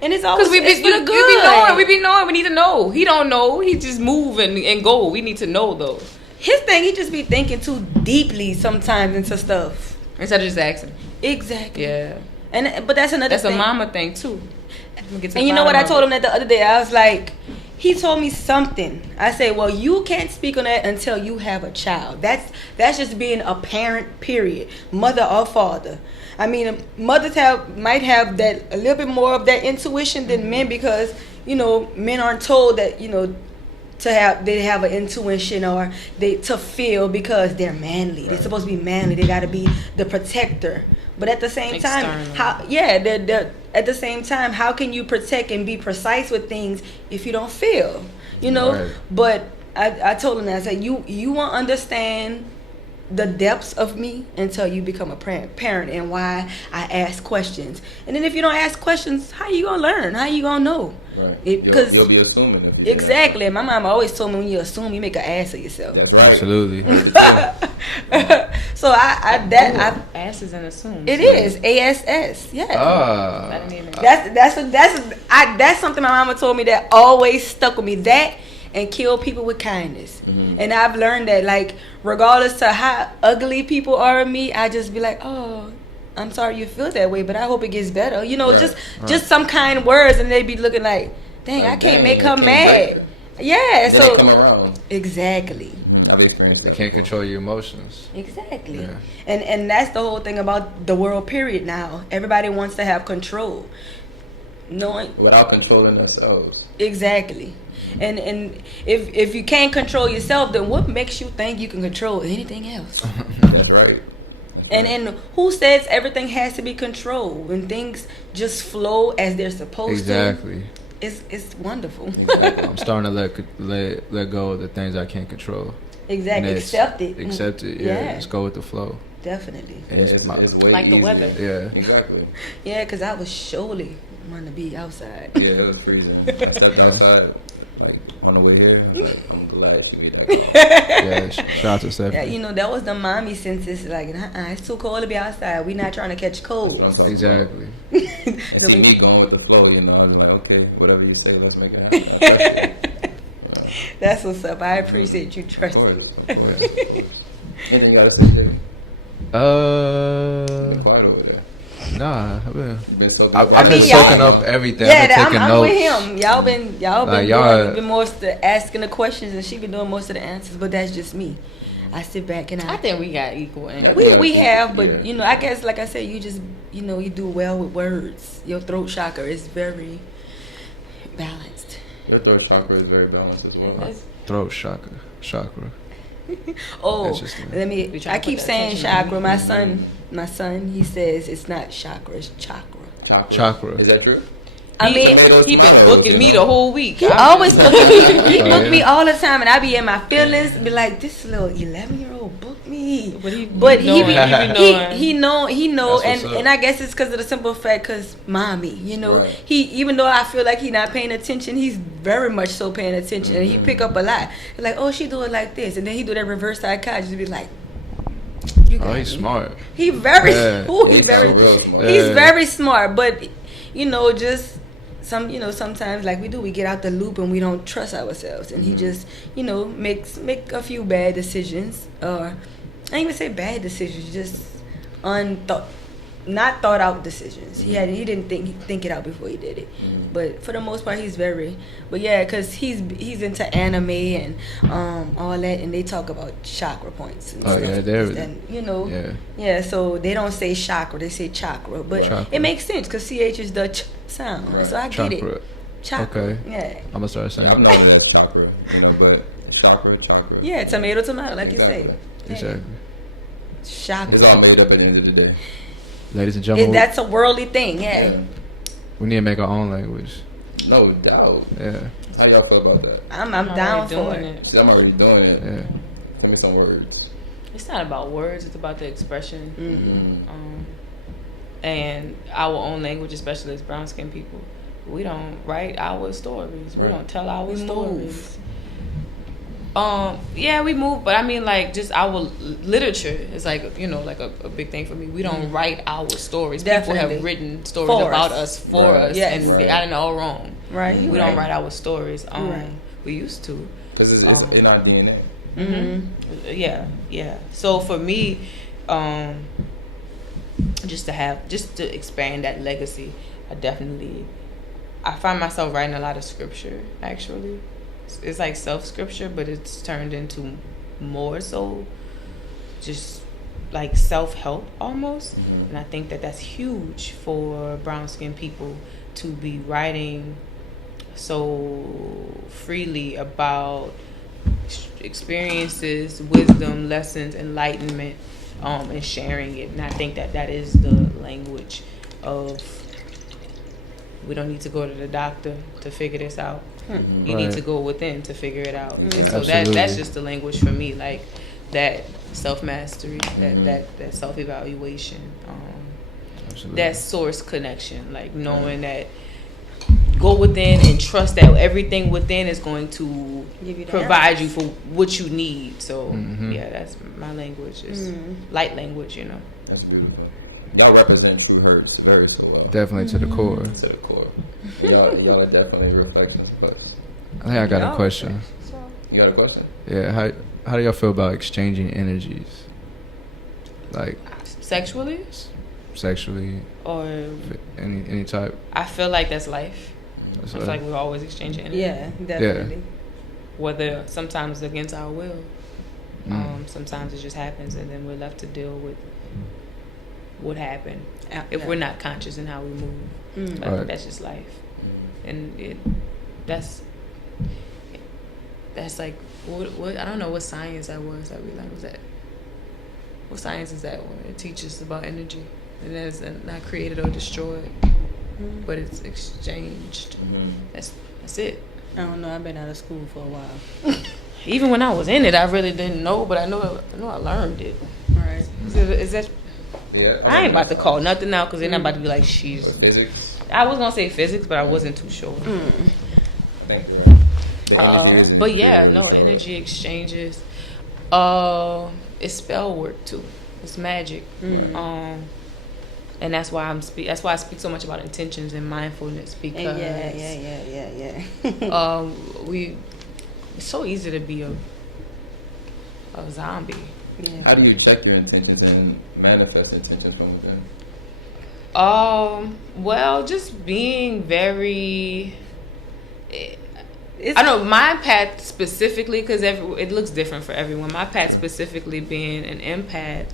And it's always Because it's for the we good. be knowing. We be knowing. We need to know. He don't know. He just move and go. We need to know, though. His thing, he just be thinking too deeply sometimes into stuff. Instead of just asking. Exactly. Yeah. But that's another That's thing. a mama thing, too. And you know what I told him that the other day? I was like, he told me something. I said, well, you can't speak on that until you have a child. That's just being a parent, period. Mother or father. I mean, mothers might have that a little bit more of that intuition than men because, men aren't told that, they have an intuition or to feel because they're manly. They're supposed to be manly. They got to be the protector. But at the same time, at the same time, how can you protect and be precise with things if you don't feel? Right. But I told him that, I said, you won't understand the depths of me until you become a parent and why I ask questions. And then if you don't ask questions, how you gonna learn? How you gonna know? Right. Because You'll be assuming it. exactly. My mom always told me when you assume, you make an ass of yourself. That's right. Absolutely. So Ass is an assume. it is ASS. Yeah. I didn't even That's something my mama told me that always stuck with me. That and kill people with kindness. And I've learned that, like, regardless to how ugly people are of me, I just be like, oh, I'm sorry you feel that way, but I hope it gets better. Right. Just some kind words, and they be looking like, dang, I can't make her mad. Yeah, Then so they come around. exactly. They can't control your emotions. Exactly. Yeah. And that's the whole thing about the world period now. Everybody wants to have control. Knowing Without controlling themselves. exactly. And if you can't control yourself, then what makes you think you can control anything else? That's right. And who says everything has to be controlled when things just flow as they're supposed Exactly. to? It's wonderful. I'm starting to let go of the things I can't control. Exactly. And Accept it. Accept it. Yeah. Just go with the Definitely. And It's way Like the easier. weather. Yeah. Exactly. Yeah, because I was surely want to be outside. Yeah, it was freezing. I stepped outside, like, on the way here. I'm glad you get that. Yeah, shout out to Stephanie. Yeah, that was the mommy senses. Like, it's too cold to be outside. We not trying to catch cold. Exactly. And see me going with the flow, I'm like, okay, whatever you say, let's make it happen. That's what's up. I appreciate you trusting. Anything you gotta say, Jake? Been quiet over there. Nah, I've been soaking I've been soaking up everything. I've been taking I'm notes. with him. Y'all been y'all doing most of the asking the questions, and she been doing most of the answers. But that's just me. I sit back and I think we got equal. We have, but I guess like I said, you just you do well with words. Your throat chakra is very balanced. Your throat chakra is very balanced as well. Throat chakra. Oh, Interesting. I keep saying chakra. My son, he says it's not chakra, it's chakra. Chakra. Is that true? I mean, he been booking me the whole week. He always booking me. He booked me all the time, and I be in my feelings, be like, this little 11-year-old booked me. But he know, and I guess it's because of the simple fact, because mommy, Right. he, even though I feel like he not paying attention, he's very much so paying attention, and he pick up a lot. Like, oh, she do it like this, and then he do that reverse psychology, just be like, he's smart. He very, Yeah. he's very smart, but just. Sometimes like we get out the loop and we don't trust ourselves, and he just make a few bad decisions, or I ain't even say bad decisions, just not thought out decisions. He didn't think it out before he did it. But for the most part, he's very. But yeah, because he's into anime and all that, and they talk about chakra points. And stuff. So they don't say chakra, they say chakra. But it makes sense because ch is the ch sound, right. So I get it. Chakra. Okay. Yeah. I'm gonna start saying. I'm not that chakra, but chakra. Yeah, tomato, like exactly. you say. Exactly. Chakra. It's all made up at the end of the day. Ladies and gentlemen, that's a worldly thing, yeah. We need to make our own language. No doubt. Yeah. How y'all feel about that? I'm down for it. See, I'm already doing it. Yeah. Tell me some words. It's not about words, it's about the expression. And our own language, especially as brown skinned people, we don't write our stories. We don't tell our stories. We move, but I mean, like, just our literature is like, like a big thing for me. We don't write our stories. Definitely. People have written stories about us for us, and they got it all wrong. Right. We don't write our stories. We used to. Because it's in our DNA. Yeah. So for me, just to expand that legacy, I find myself writing a lot of scripture, actually. It's like self-scripture, but it's turned into more so just like self-help almost. And I think that's huge for brown-skinned people to be writing so freely about experiences, wisdom, lessons, enlightenment, and sharing it. And I think that is the language of, we don't need to go to the doctor to figure this out. You need to go within to figure it out. And so that's just the language for me, like that self-mastery, that self-evaluation, that source connection, like knowing that go within and trust that everything within is going to provide you for what you need. So that's my language. It's light language, That's beautiful. Y'all represent true hurts very well. Definitely to the core. To the core. Y'all are definitely reflections of us. I think I got a question. You got a question? Yeah. How do y'all feel about exchanging energies? Like sexually or any type? I feel like that's life. I feel like we're always exchanging energy. Yeah, definitely. Yeah. Whether sometimes against our will, sometimes it just happens, and then we're left to deal with what happened if we're not conscious in how we move. But I think that's just life, and that's like what I don't know what science that was that we learned. Was that what science is that one? It teaches about energy, and it's not created or destroyed, but it's exchanged. That's it. I don't know. I've been out of school for a while. Even when I was in it, I really didn't know, but I know I learned it. Right. Is that? Yeah. I ain't about to call nothing out because they're not about to be like she's. Physics. I was gonna say physics, but I wasn't too sure. I think you're right. But yeah, no, energy exchanges. It's spell work too. It's magic. And that's why that's why I speak so much about intentions and mindfulness, because it's so easy to be a zombie. Yeah. How do you check your intentions and manifest intentions from within? Well, just being very. I know my path specifically, because it looks different for everyone. My path specifically being an empath,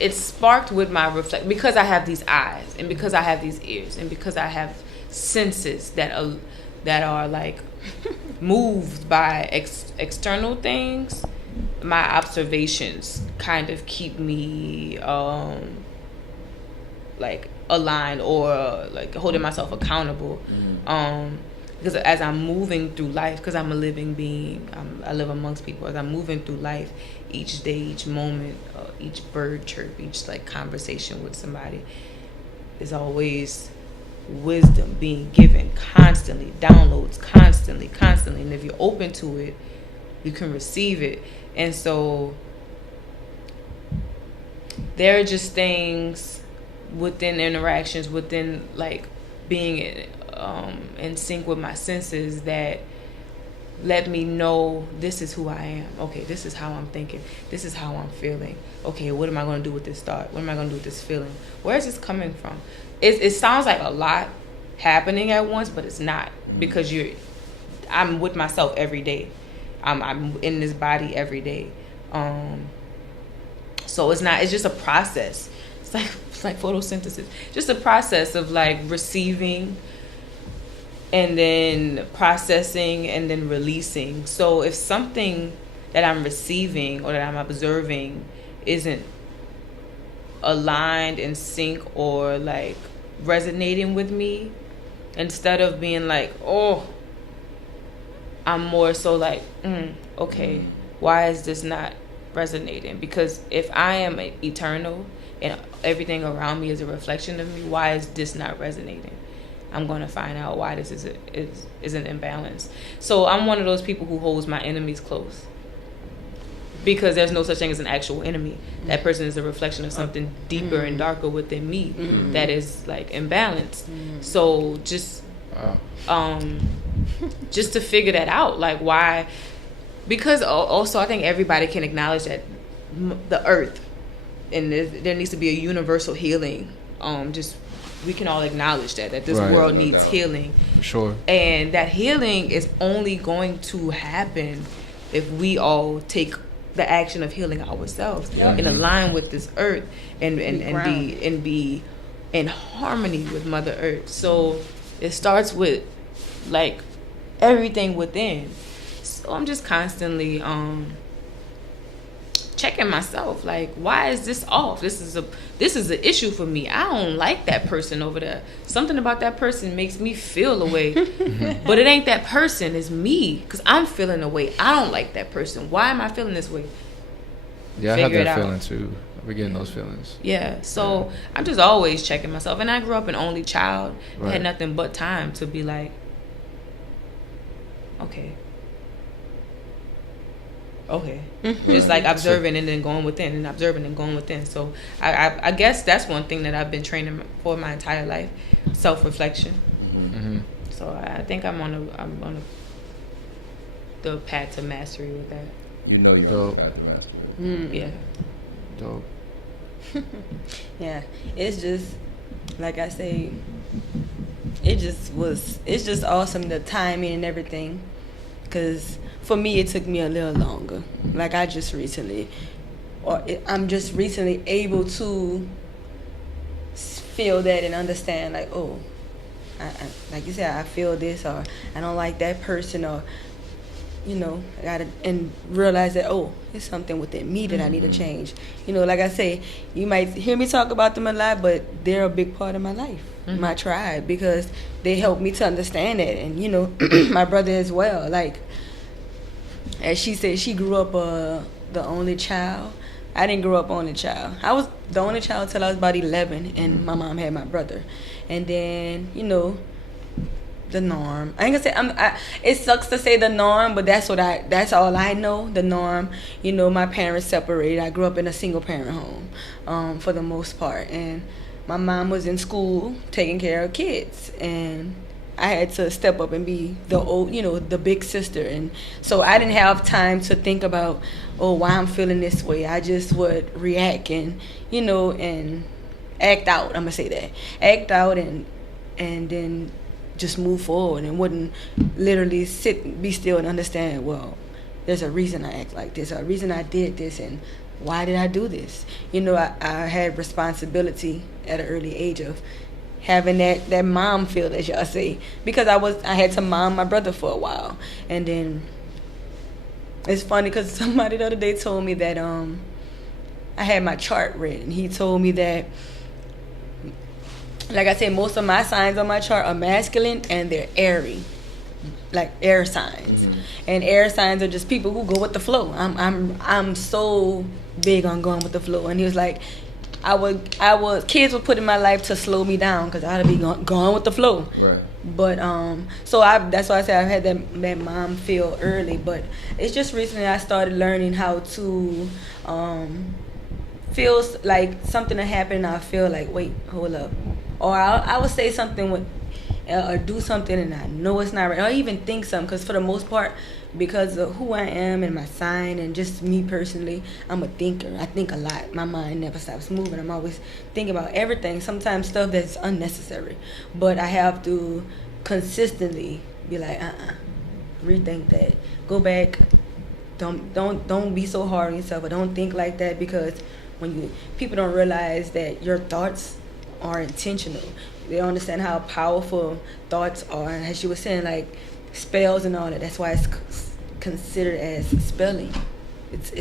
it sparked with my reflect, because I have these eyes, and because I have these ears, and because I have senses that are like moved by external things. My observations kind of keep me like aligned, or like holding myself accountable. Because as I'm moving through life, because I'm a living being, I live amongst people. As I'm moving through life, each day, each moment, each bird chirp, each like conversation with somebody, is always wisdom being given constantly, downloads constantly. And if you're open to it, you can receive it. And so there are just things within interactions, within like being in sync with my senses, that let me know this is who I am. Okay, this is how I'm thinking. This is how I'm feeling. Okay, what am I going to do with this thought? What am I going to do with this feeling? Where is this coming from? It sounds like a lot happening at once, but it's not, because I'm with myself every day. I'm in this body every day. So it's just a it's like photosynthesis. Just a process of like receiving, and then processing, and then releasing. So if something that I'm receiving or that I'm observing isn't aligned, in sync, or like resonating with me, instead of being like, oh, I'm more so like, okay, why is this not resonating? Because if I am eternal and everything around me is a reflection of me, why is this not resonating? I'm going to find out why this is an imbalance. So I'm one of those people who holds my enemies close, because there's no such thing as an actual enemy. That person is a reflection of something deeper and darker within me that is like imbalanced. So just to figure that out, like why? Because also I think everybody can acknowledge that the earth, and there needs to be a universal healing. We can all acknowledge that this world needs healing. For sure. And that healing is only going to happen if we all take the action of healing ourselves and align with this earth, and be in harmony with Mother Earth. So it starts with like everything within. So I'm just constantly checking myself, like, why is this off? This is an issue for me. I don't like that person over there. Something about that person makes me feel a way. But it ain't that person, it's me, because I'm feeling a way. I don't like that person. Why am I feeling this way? Yeah, I have that feeling too. We're getting those feelings. Yeah, so I'm just always checking myself. And I grew up an only child. I had nothing but time to be like, okay. Just like observing and then going within, and observing and going within. So I guess that's one thing that I've been training for my entire life, self-reflection. So I think I'm on the path to mastery with that. You know you're on the path to mastery. Yeah. Dope. Yeah, it's just like I say, it's just awesome, the timing and everything, because for me it took me a little longer. Like I'm just recently able to feel that and understand, like, oh, I like you said, I feel this, or I don't like that person, or I gotta, and realize that, oh, it's something within me that I need to change. Like I say, you might hear me talk about them a lot, but they're a big part of my life, my tribe, because they help me to understand it. And my brother as well. Like, as she said, she grew up the only child. I didn't grow up only child. I was the only child till I was about 11, and my mom had my brother. And then, you know, the norm. I ain't gonna say it sucks to say the norm, but that's all I know. The norm. You know, my parents separated. I grew up in a single parent home, for the most part, and my mom was in school taking care of kids, and I had to step up and be the big sister, and so I didn't have time to think about, why I'm feeling this way. I just would react and and act out. I'm gonna say that, act out, and then just move forward, and wouldn't literally be still and understand, well, there's a reason I act like this, a reason I did this, and why did I do this? I had responsibility at an early age of having that mom feel, as y'all say, because I had to mom my brother for a while. And then it's funny because somebody the other day told me that I had my chart read, and he told me that, like I said, most of my signs on my chart are masculine, and they're airy, like air signs. Mm-hmm. And air signs are just people who go with the flow. I'm so big on going with the flow. And he was like, kids would put in my life to slow me down because I'd be going with the flow. Right. But that's why I say I've had that mom feel early. But it's just recently I started learning how to feel like something that happened, and I feel like, wait, hold up, or I would say something or do something and I know it's not right, or even think something, because for the most part, because of who I am and my sign and just me personally, I'm a thinker. I think a lot. My mind never stops moving. I'm always thinking about everything, sometimes stuff that's unnecessary, but I have to consistently be like, rethink that, go back, don't be so hard on yourself, or don't think like that, because people don't realize that your thoughts are intentional. They don't understand how powerful thoughts are, and as you were saying, like spells and all that. That's why it's considered as spelling. It's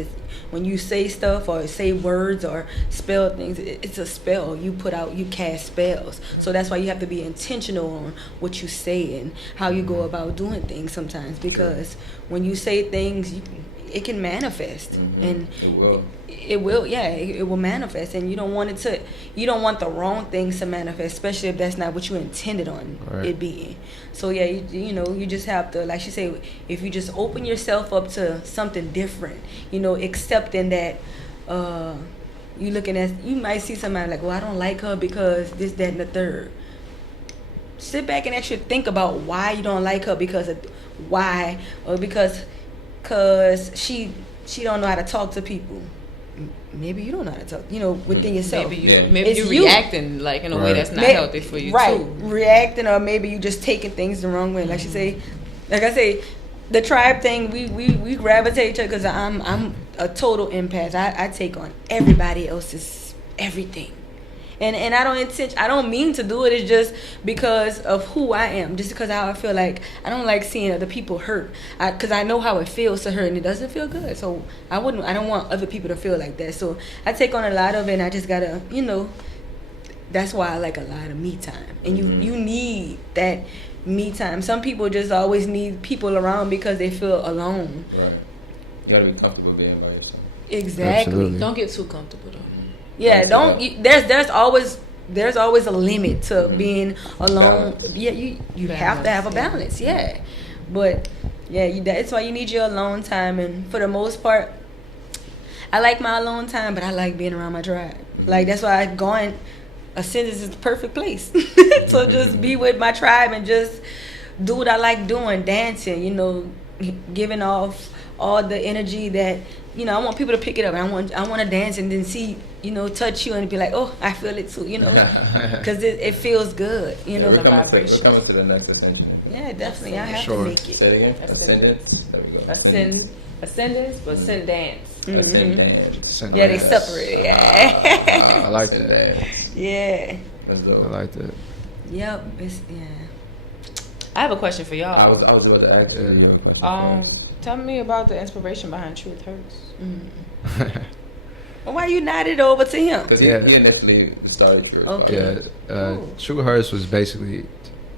when you say stuff or say words or spell things, it's a spell. You cast spells. So that's why you have to be intentional on what you say and how you go about doing things sometimes, because when you say things, it can manifest. Mm-hmm. And it will manifest, and you don't want the wrong things to manifest, especially if that's not what you intended on it being. So yeah, you just have to, like she said, if you just open yourself up to something different, accepting that you might see somebody like, well, I don't like her because this, that, and the third. Sit back and actually think about why you don't like her, because of why, or because she don't know how to talk to people. Maybe you don't know how to talk, within yourself. Maybe you're reacting like in a way that's not healthy for you, too. Reacting, or maybe you just taking things the wrong way. Like I say, the tribe thing, we gravitate each other because I'm a total empath. I take on everybody else's everything. And I don't mean to do it. It's just because of who I am. Just because of how I feel. Like, I don't like seeing other people hurt. Because I know how it feels to hurt, and it doesn't feel good. So I don't want other people to feel like that. So I take on a lot of it, and I just gotta, that's why I like a lot of me time. And you need that me time. Some people just always need people around because they feel alone. Right. You gotta be comfortable being by yourself. Exactly. Absolutely. Don't get too comfortable though. Yeah, there's always a limit to being alone. Yeah, you have to have a balance. Yeah, but that's why you need your alone time. And for the most part, I like my alone time, but I like being around my tribe. Like, that's why Ascendance is the perfect place. So just be with my tribe and just do what I like doing, dancing. Giving off all the energy that I want people to pick it up. I want to dance and then see, touch you and be like, oh, I feel it too, because it feels good, the vibration. We're coming to the next ascension. Yeah, definitely. I have to make it. Say it again. Ascendance. Ascendance, but Ascendance. Mm-hmm. Yeah, they separate. Yeah. I like that. Yeah. I like that. Yep. I have a question for y'all. I was about to ask you. Tell me about the inspiration behind Truth Hurts. Why you nodded over to him? Because he initially started Truth. Okay. Truth Hurts was basically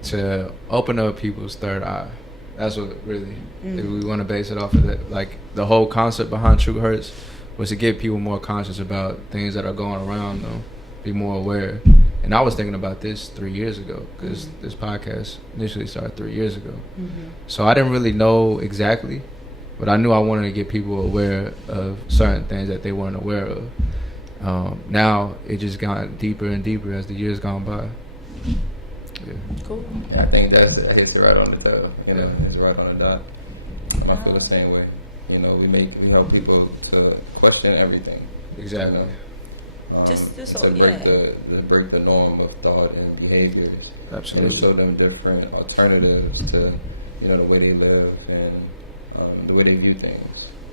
to open up people's third eye. That's what really, if we want to base it off of that. Like, the whole concept behind Truth Hurts was to get people more conscious about things that are going around them, be more aware. And I was thinking about this 3 years ago because this podcast initially started 3 years ago. So I didn't really know exactly, but I knew I wanted to get people aware of certain things that they weren't aware of. Now it just got deeper and deeper as the years gone by. Yeah. Cool. Yeah, I think that hits right on the dot. You know, it's right on the dot. I feel the same way. You know, we help people to question everything. Exactly. You know? Just to so, break the norm of thought and behaviors. Absolutely. And show them different alternatives to, you know, the way they live and the way they view things.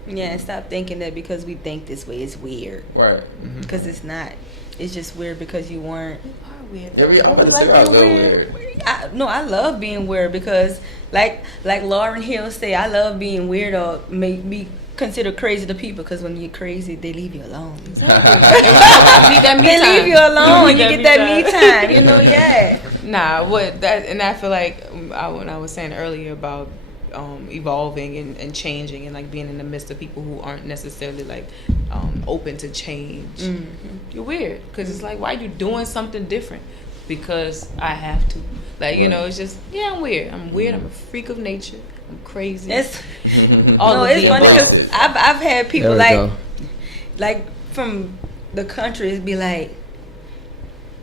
Yeah, and stop thinking that because we think this way it's weird. Right. Because it's not. It's just weird because you weren't. You are weird. Yeah, I'm gonna say I love weird. I love being weird because, like Lauryn Hill say, I love being weird or be considered crazy to people because when you're crazy, they leave you alone. They leave you alone. You get that me time. You know, yeah. Nah, and I feel like when I was saying earlier about evolving and changing and like being in the midst of people who aren't necessarily like open to change. You're weird because it's like, why are you doing something different? Because I have to. Like, you know, it's just, I'm weird. I'm a freak of nature. I'm crazy. It's funny because I've had people like from the country be like,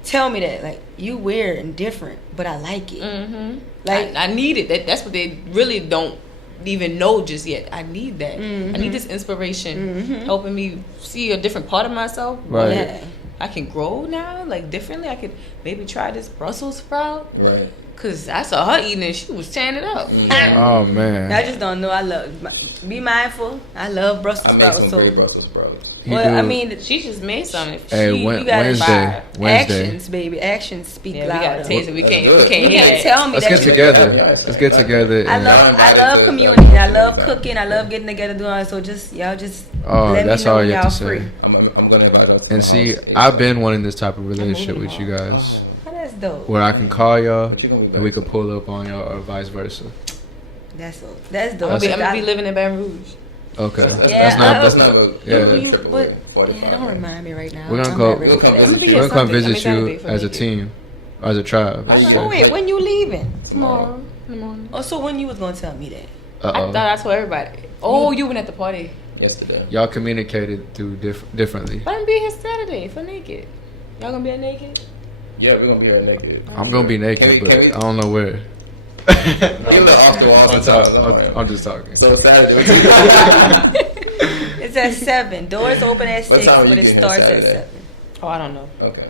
tell me that, like, you weird and different, but I like it. Like I need it. That's what they really don't even know just yet. I need that. I need this inspiration, helping me see a different part of myself. Right. Yeah. I can grow now, like differently. I could maybe try this Brussels sprout. Right. Cause I saw her eating it, she was tearing it up. Oh man. I just don't know. I love. Be mindful. I love Brussels sprouts. I made some great Brussels sprouts. Well, I mean, she just made something. Hey, you gotta Wednesday. Actions, baby. Actions speak Yeah, louder. we gotta taste it. We can't You hear can't it. tell me Let's that. get together. Let's get together. I love community. I love cooking. I love getting together doing all that. So y'all just. Oh, let that's me know all when you have to y'all say. free. I'm gonna invite us. And see, I've been wanting this type of relationship with you guys, Oh, that's dope. where I can call y'all and we could pull up on y'all, or vice versa. That's dope. I'm gonna be living in Baton Rouge. Okay. Yeah, That's not. Yeah. Don't remind me right now. We're gonna I'm go. not ready for that. We're gonna come visit you as a team, as a tribe. So wait, when you leaving? Tomorrow in the morning. Oh, so when you was gonna tell me that? I thought I told everybody. Oh, you went at the party. Yesterday. Y'all communicated through differently. But I'm be here Saturday for naked. Y'all gonna be at naked? Yeah, we're gonna be here naked. I'm gonna be naked, but I don't know where. I'm just talking. So Saturday. It's at 7. Doors open at 6, but it starts at 7. Oh, I don't know. Okay.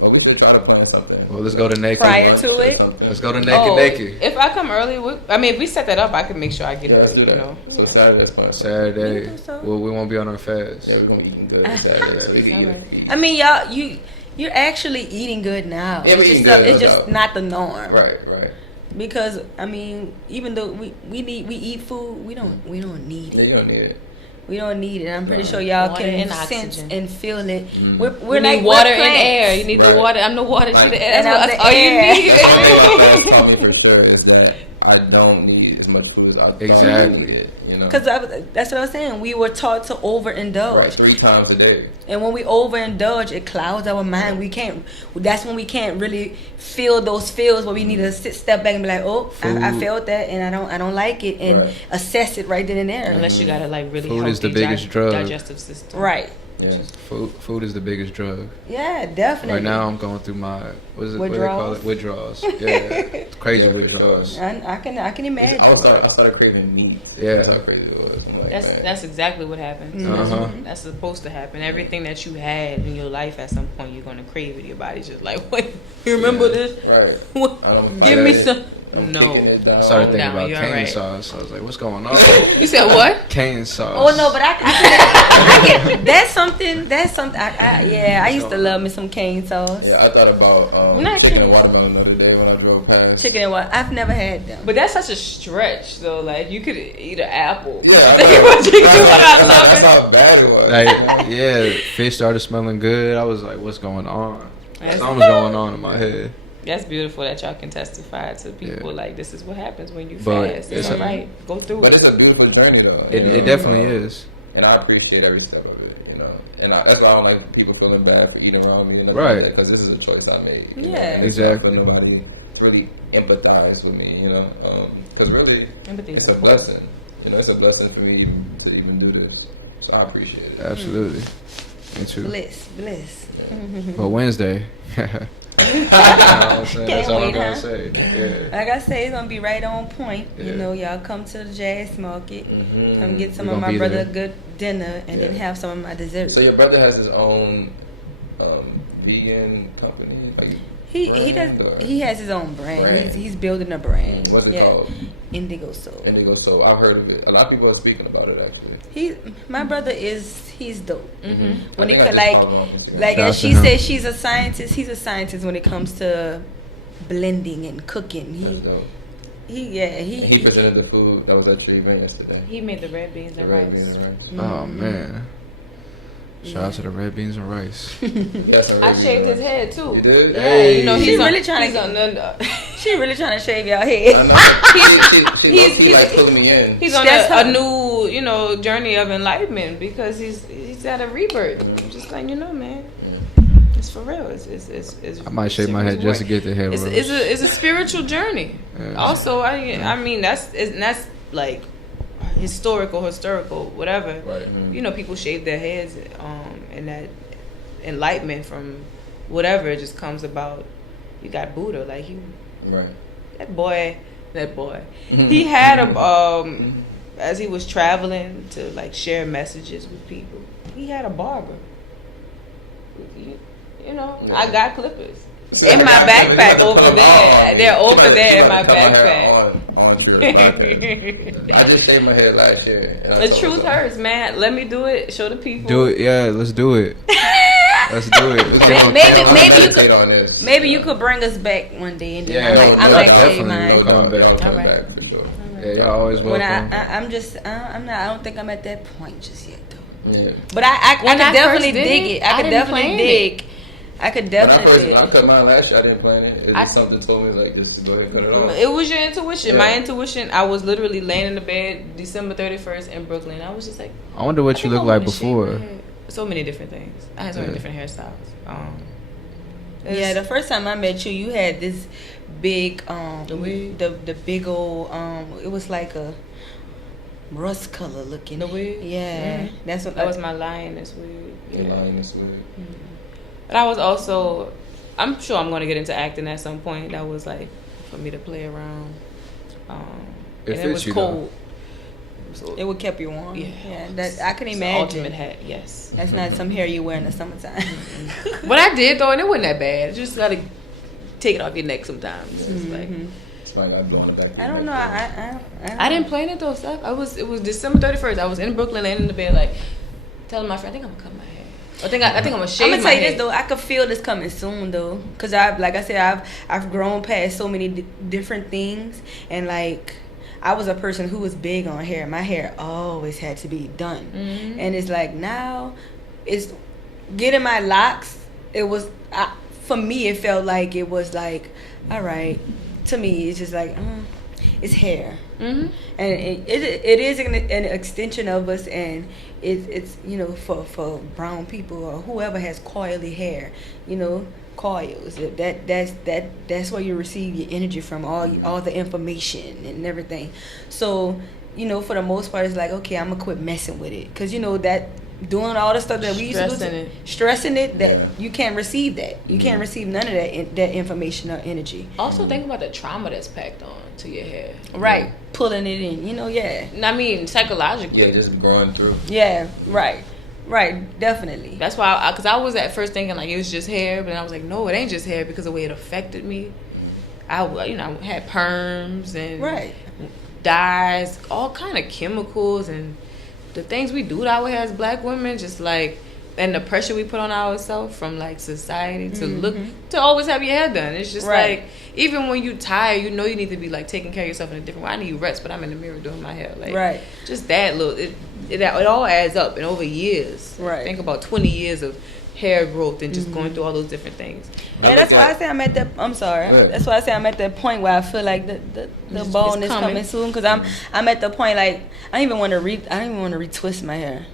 Well, we just try to plan something. Well, let's go to naked. Prior to it? Let's go to naked. If I come early, if we set that up, I can make sure I get Let's it. do You that. know. So Saturday's fine. Saturday. You so? Well, we won't be on our fast. Yeah, we're gonna be eating good Saturday. We can eat. I mean, y'all, you're actually eating good now. Yeah, It's we eating just, good, it's no just doubt. not the norm. Right. Because I mean, even though we eat food, we don't need Yeah, it. you don't need it. We don't need it. I'm pretty sure y'all Water can and sense oxygen. and feel it. Mm-hmm. We're We like need water and plants. air. You need the Right. water. I'm the water. She the air. And I'm That's the all air. you need. What taught me for sure is that I don't need as much food as I Exactly. don't need it. You know. Because that's what I was saying. We were taught to overindulge. Right, 3 times a day. And when we overindulge, it clouds our mind. That's when we can't really feel those feels where we need to step back and be like, oh, I felt that and I don't like it, and Right. assess it right then and there. Unless you got a like really Food healthy is the biggest drug. digestive system. Right. Yeah. Food is the biggest drug. Yeah, definitely. Right now, I'm going through my what they call it? Withdrawals. Yeah, crazy withdrawals. I can imagine. I started craving meat. Yeah. That's how crazy it was. I'm like, man. That's exactly what happens. Uh-huh. That's supposed to happen. Everything that you had in your life, at some point, you're gonna crave it. Your body's just like, wait, you remember this? Right. What? I don't- Give me I- some. I'm No. kicking it down. I started thinking No, about you're cane right. sauce. I was like, what's going on? You said what? Cane sauce. Oh no, but I get that's something. I used to love me some cane sauce. Yeah, I thought about Not chicken cane. and watermelon the other day when I drove past. Chicken and what? I've never had them. But that's such a stretch, though. Like you could eat an apple. Yeah, I that's how bad it was. Like, yeah, fish started smelling good. I was like, what's going on? That's- Something's going on in my head. That's beautiful that y'all can testify to people. Yeah. Like this is what happens when you But fast. it's It's all right. Go through But it. it's a beautiful journey though. It definitely is. and I appreciate every step of it, you know. And that's why I don't like people feeling bad for eating around me and everything, Right. because this is a choice I made. Yeah. Exactly. Nobody really empathize with me, you know, because really, Empathy is it's a important. blessing. You know, it's a blessing for me to even do this. So I appreciate it. Absolutely. Me too. Bliss. But Wednesday. You know what I'm saying? That's all I'm wait, gonna huh? say. Yeah. Like I say, it's gonna be right on point. Yeah. You know, y'all come to the jazz market, Mhm. come get some We of gonna my be brother a there. good dinner, and then Yeah. have some of my dessert. So your brother has his own vegan company? Like He brand, does. or- He has his own brand. Brand. He's building a brand. What's it yeah. called? Indigo Soul. Indigo Soul. I've heard of it. A lot of people are speaking about it actually. My brother he's dope. Mm-hmm. When I it think I could just like followed him on Instagram. like Shout as out she to him. said, she's a scientist. He's a scientist when it comes to blending and cooking. That's dope. He He presented the food that was at your event yesterday. He made the red beans The and red rice. beans and rice. Oh man. Shout out to the red beans and rice. Yes, I shaved his head too. You did? Yeah, Hey. you know She he's really on, trying he's to- on the, she really trying to shave y'all I head. know. She he's- like put me in. he's on That's a her. new journey of enlightenment because he's at a rebirth. I'm just letting you know, man. It's for real. It's I might shave my head just to get the hair It's roast. a spiritual journey. Yeah. Also, I mean that's like historical, whatever. Right. You know, people shave their heads, and that enlightenment from whatever it just comes about. You got Buddha, like Right. that boy. He had a as he was traveling to like share messages with people. He had a barber. You know, Yeah. I got clippers. See, In I my got backpack some- over there. They're over there in my You gotta cut my hair backpack. on your podcast. I just shaved my head last year. and I The told truth them. hurts, man. Let me do it. Show the people. Do it, yeah. Let's do it. Let's do it. Let's get on Maybe- camera. maybe you Meditate could- on this. Maybe you could bring us back one day and then Yeah, I yeah, might shave definitely. mine. Coming back. Y'all All right. back for sure. Yeah, y'all always When welcome. I'm just I'm not. I don't think I'm at that point just yet though. Yeah. But I When could I definitely first did dig it, it. I I could didn't definitely plan dig. I could definitely I dig. cut mine last year. I didn't plan it. It I- was something told me like just to go ahead and cut it off. It was your intuition. Yeah. My intuition. I was literally laying in the bed December 31st in Brooklyn. I was just like, I wonder what you I think looked I like wanna shave my before. head. So many different things. I had so many Yeah. different hairstyles. Yeah, the first time I met you, you had this big The wig? the big old it was like a rust color looking. The wig? Yeah, that's what that was my lioness wig. Yeah, lying this week. But I was also, I'm sure I'm going to get into acting at some point. That was like for me to play around. It And it fits was you, cold. So It would kept you warm. Yeah. That I can it's the imagine. ultimate hat, yes. That's not some hair you wear in the summertime. But I did though, and it wasn't that bad. You just got to take it off your neck sometimes. It's like, It's like I'm doing it back. I don't know. I didn't plan it though, Steph. It was December 31st. I was in Brooklyn, laying in the bed, like telling my friend, I think I'm gonna cut my hair. I think I'm gonna shave I'm gonna my tell you head. this though. I could feel this coming soon though, cause like I said, I've grown past so many different things, and like I was a person who was big on hair. My hair always had to be done, and it's like now, it's getting my locks. It was for me. It felt like it was like, all right. To me, it's just like it's hair. Mm-hmm. And it is an extension of us, and it's you know for brown people or whoever has coily hair, you know, coils. That's where you receive your energy from, all the information and everything. So you know, for the most part, it's like, okay, I'm gonna quit messing with it, because you know that doing all the stuff that we used to do, stressing it, that you can't receive that. You can't receive none of that information or energy. Also, think about the trauma that's packed on to your hair. Right, pulling it in. You know, yeah. I mean, psychologically. Yeah, just growing through. Yeah, right, definitely. That's why, because I was at first thinking like it was just hair, but then I was like, no, it ain't just hair, because of the way it affected me. I had perms and Right. dyes, all kind of chemicals, and the things we do to our hair as black women, just like, and the pressure we put on ourselves from like society to look, to always have your hair done. It's just Right. like, even when you tired, you know you need to be like taking care of yourself in a different way. I need rest, but I'm in the mirror doing my hair. Like, Right. just that little, it all adds up, and over years. Right. Think about 20 years of hair growth and just going through all those different things. Yeah, that's why I say I'm at that. I'm sorry. Yeah. That's why I say I'm at that point where I feel like the It's bone is coming. coming soon, because I'm at the point like I don't even want to retwist my hair.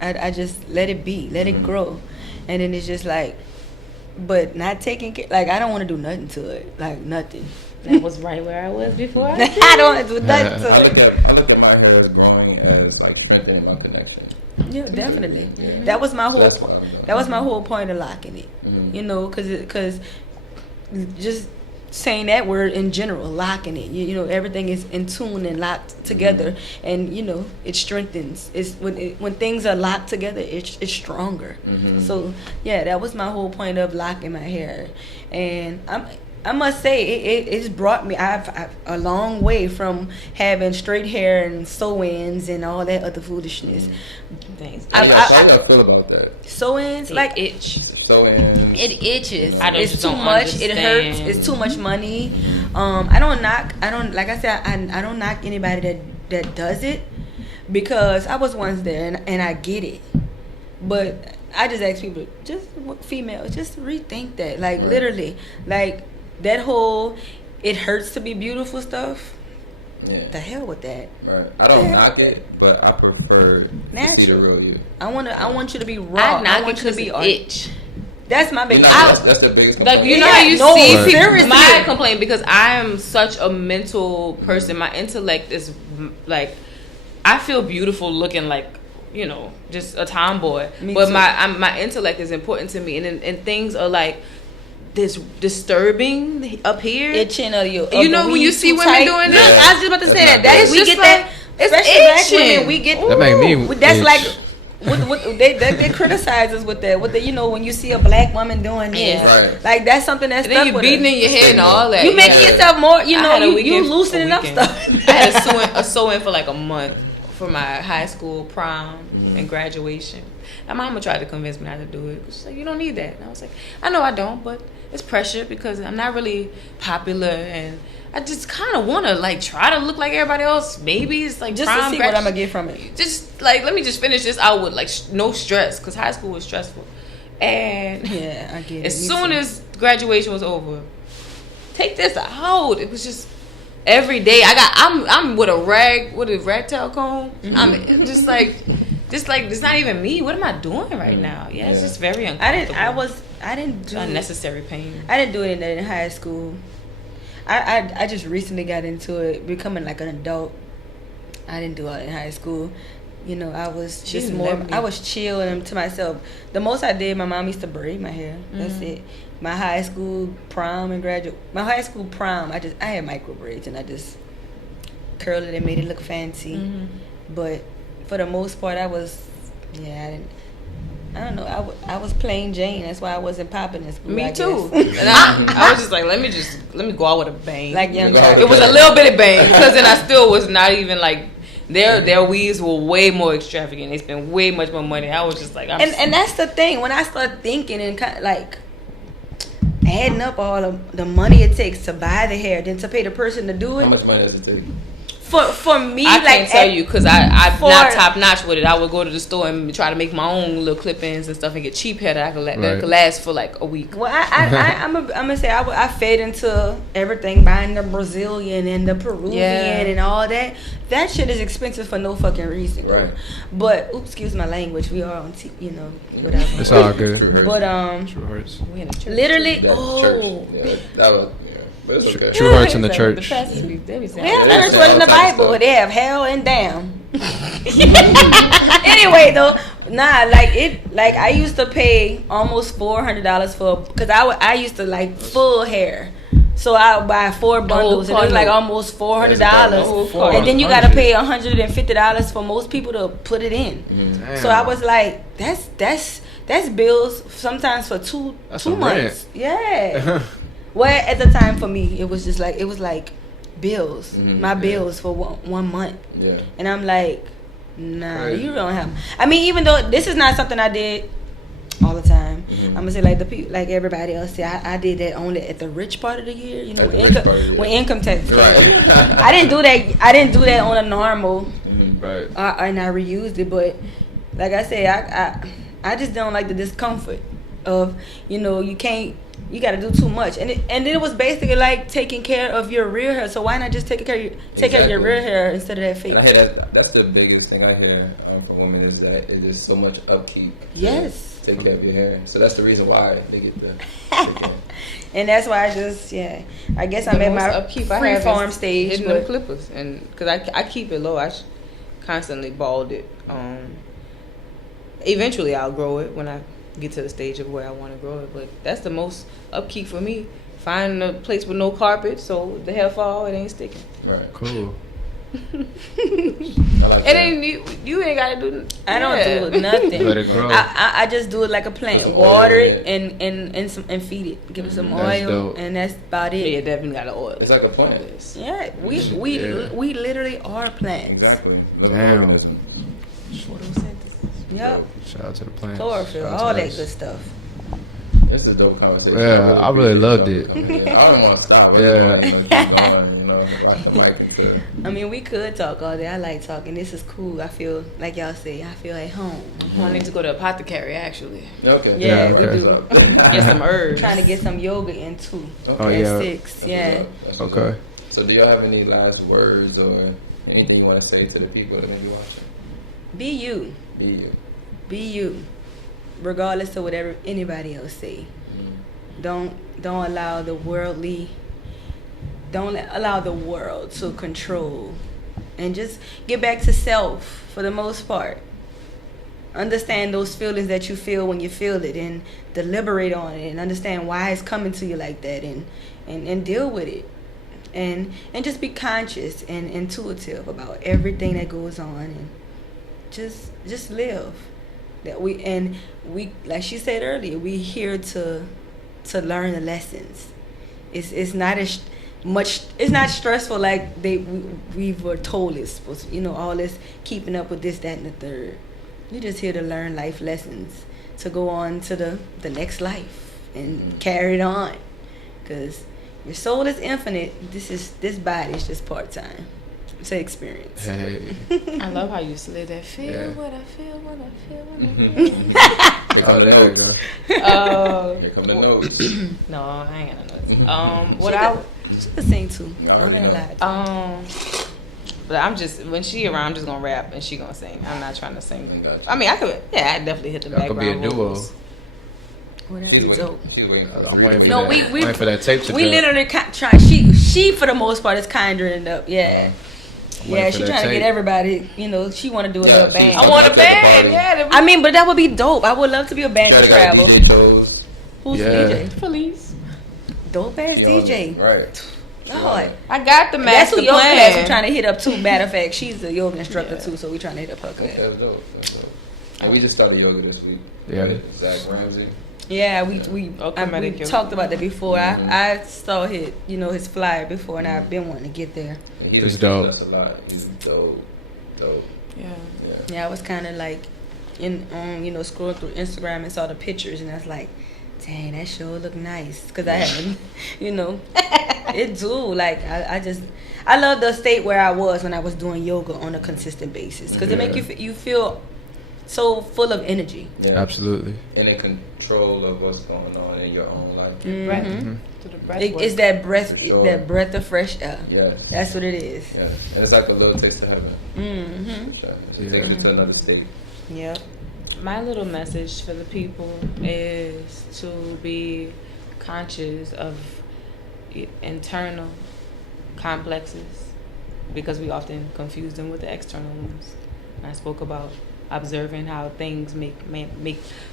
I just let it be, let it grow, and then it's just like, but not taking care. Like I don't want to do nothing to it, like nothing. That was right where I was before. I don't want to do nothing to it. I look at my hair growing as like strengthening my connection. Yeah, definitely. That was my whole. That was my whole point of locking it. You know, because just saying that word in general, locking it. You know, everything is in tune and locked together, and you know, it strengthens. It's when things are locked together, it's stronger. So yeah, that was my whole point of locking my hair, and I must say it's brought me I've a long way from having straight hair and sew-ins and all that other foolishness. Things. How do I feel about that? Sew-ins like itch. Sew-ins. It itches. I It's just too don't much. understand. It hurts. It's too much money. I don't like I said, I don't knock anybody that does it, because I was once there and I get it. But I just ask people, just females, just rethink that. Like literally, like that whole it hurts to be beautiful stuff. Yeah. The hell with that. Right. I don't knock it, but I prefer Natural. to be the real you. I want you to be raw. I knock want it you to because be it itch. That's my big. You know, that's the biggest complaint. Like, you know how you No, see right. Seriously. my complaint, because I am such a mental person. My intellect is like, I feel beautiful looking like, you know, just a tomboy. Me but too. my intellect is important to me, and things are like this disturbing up here. itching of you. You know when you see women doing Look, this? I was just about to say that. It's We just get like, that. it's Especially black itching. women, we get That make me That's itch. like. They criticize us with that. With the, you know, when you see a black woman doing this, Yeah. Right. like that's something that's And then stuck you with beating us. in your head and all that. You making Yeah. yourself more. You I know, had a you weekend- loosening a up weekend. stuff. I had a sew-in for like a month for my high school prom and graduation. And my mama tried to convince me not to do it. She's like, you don't need that. And I was like, I know I don't, but it's pressure because I'm not really popular, and I just kind of want to like try to look like everybody else. Maybe it's like Just prom, to see what I'm gonna get from it. just like, let me just finish this out with like no stress, because high school was stressful. And Yeah, I get it. as Me soon too. as graduation was over, take this out. It was just every day. I'm with a ragtail comb. I'm just like it's not even me. What am I doing right now? Yeah, it's just very uncomfortable. I didn't do unnecessary pain. I didn't do it in high school. I just recently got into it, becoming like an adult. I didn't do it in high school. You know, I was She just didn't more. let me. I was chilling to myself. The most I did, my mom used to braid my hair. That's it. My high school prom and graduate. My high school prom, I had micro braids and I just curled it and made it look fancy. But for the most part, I don't know. I was plain Jane. That's why I wasn't popping in school. Me I too. guess. And I was just like, let me go out with a bang. Like young Go out Jock. It was a little bit of bang, because then I still was not even like, their weaves were way more extravagant. They spent way much more money. I was just like, And that's the thing. When I start thinking and kind of like adding up all of the money it takes to buy the hair, then to pay the person to do How it. much money does it take? For me, I like can't tell you, because I'm for- not top notch with it. I would go to the store and try to make my own little clip-ins and stuff and get cheap hair that that could last for like a week. Well, I'm gonna say I fed into everything, buying the Brazilian and the Peruvian and all that. That shit is expensive for no fucking reason. Right. But oops, excuse my language. We are on, whatever. It's all good. But True hearts. We in the church. literally, That church. Yeah, that was. Yeah, but it's okay. True hearts in the The church. pastors be- they be saying, yeah, Yeah, that's what's in the all types of Bible. stuff. They have hell and damn. Anyway, though, like I used to pay almost $400 because I used to like full hair. So I would buy 4 bundles, and it was like almost $400. And then you gotta pay $150 for most people to put it in. Damn. So I was like, that's bills sometimes for two That's 2 some months. rent. Yeah. Well, at the time for me, it was like bills, my bills for one month. Yeah. And I'm like, nah, Crazy. you don't have. I mean, even though this is not something I did all the time, I'm gonna say like the people, like everybody else. I did that only at the rich part of the year. You know, At the rich part of the year. when income tax. Right. I didn't do that. I didn't do that on a normal. Right. And I reused it, but like I said, I just don't like the discomfort of, you know, you can't you got to do too much, and then it was basically like taking care of your real hair. So why not just take care of your real hair instead of that fake? And I hear that's the biggest thing I hear from women is that it is so much upkeep. Yes. To take care of your hair. So that's the reason why they get the. And that's why I guess I'm at my free farm stage. Hitting them clippers, and because I keep it low, I constantly bald it. Eventually I'll grow it when I get to the stage of where I want to grow it, but that's the most upkeep for me. Find a place with no carpet so the hair fall, it ain't sticking. Right. Cool. It ain't you ain't gotta do. I don't do nothing. Let it grow. I just do it like a plant. Water it and feed it. Give it some oil, and that's about it. Yeah, definitely got the oil. It's like a plant. Yeah, we literally are plants. Exactly. Damn. Yep. Shout out to the plants. Chlorophyll, all that good stuff. This is a dope conversation. Yeah, I really loved it. I don't want to stop. I mean, we could talk all day. I like talking. This is cool. I feel, like y'all say, I feel at home. I need to go to apothecary, actually. Okay. Yeah, okay. we do. Get some herbs. Trying to get some yoga in too. Oh, at yeah. 6, yeah. Okay. So do y'all have any last words or anything you want to say to the people that may be watching? Be you. Be you. Be you. Regardless of whatever anybody else say. Don't allow the world to control, and just get back to self for the most part. Understand those feelings that you feel when you feel it, and deliberate on it, and understand why it's coming to you like that, and deal with it, and just be conscious and intuitive about everything that goes on, and just live. That we like she said earlier, we here to learn the lessons. It's not as much. It's not stressful like we were told it's supposed to, all this keeping up with this, that, and the third. You're just here to learn life lessons, to go on to the next life and carry it on, because your soul is infinite. This body is just part time. It's an experience. Hey. I love how you slid that. Feel what I feel when I feel when I feel. Oh, there we go. Here come the notes. No, I ain't got no notes. She could sing too. Don't lie. But I'm just, when she around, I'm just gonna rap and she gonna sing. I'm not trying to sing. I mean, I definitely hit the That could background be a duo. vocals. She's waiting. I'm waiting for No, that. we waiting for that tape to we drop. literally try. She for the most part is conjuring up. Yeah. Yeah, she trying to get everybody, she want to do a little band. I want a band, yeah. I mean, but that would be dope. I would love to be a band and travel. Who's DJ? Police. Dope ass DJ. Right. Lord. I got the That's master who yoga plan. class we're trying to hit up too. Matter of fact, she's a yoga instructor too, so we're trying to hit up her class. That's dope. And we just started yoga this week. Yeah. Zach Ramsey. Yeah, we talked about that before. Mm-hmm. I saw his flyer before, and I've been wanting to get there. And he It's just dope. us a lot. He's dope. Yeah, I was kind of like, scrolling through Instagram and saw the pictures, and I was like, dang, that sure look nice. Because I haven't, it do. Like, I love the state where I was when I was doing yoga on a consistent basis. Because it make you feel so full of energy. Yeah. Absolutely. And in control of what's going on in your own life. Mm-hmm. It's It's that breath, Sure. that breath of fresh air. Yes. That's what it is. Yeah. And it's like a little taste of heaven. Mm-hmm. Sure. So take it to another state. Yep. My little message for the people is to be conscious of internal complexes, because we often confuse them with the external ones. I spoke about observing how things might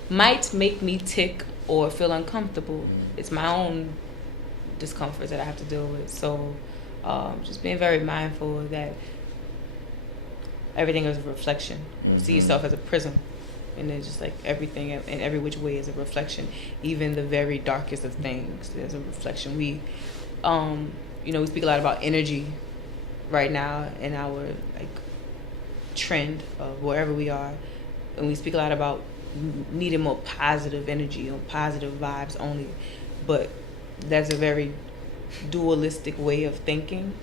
make me tick or feel uncomfortable. It's my own discomfort that I have to deal with. So just being very mindful that everything is a reflection. See yourself as a prism, and then just like everything in every which way is a reflection. Even the very darkest of things, there's a reflection. We speak a lot about energy right now in our trend of wherever we are, and we speak a lot about needing more positive energy or positive vibes only, but that's a very dualistic way of thinking.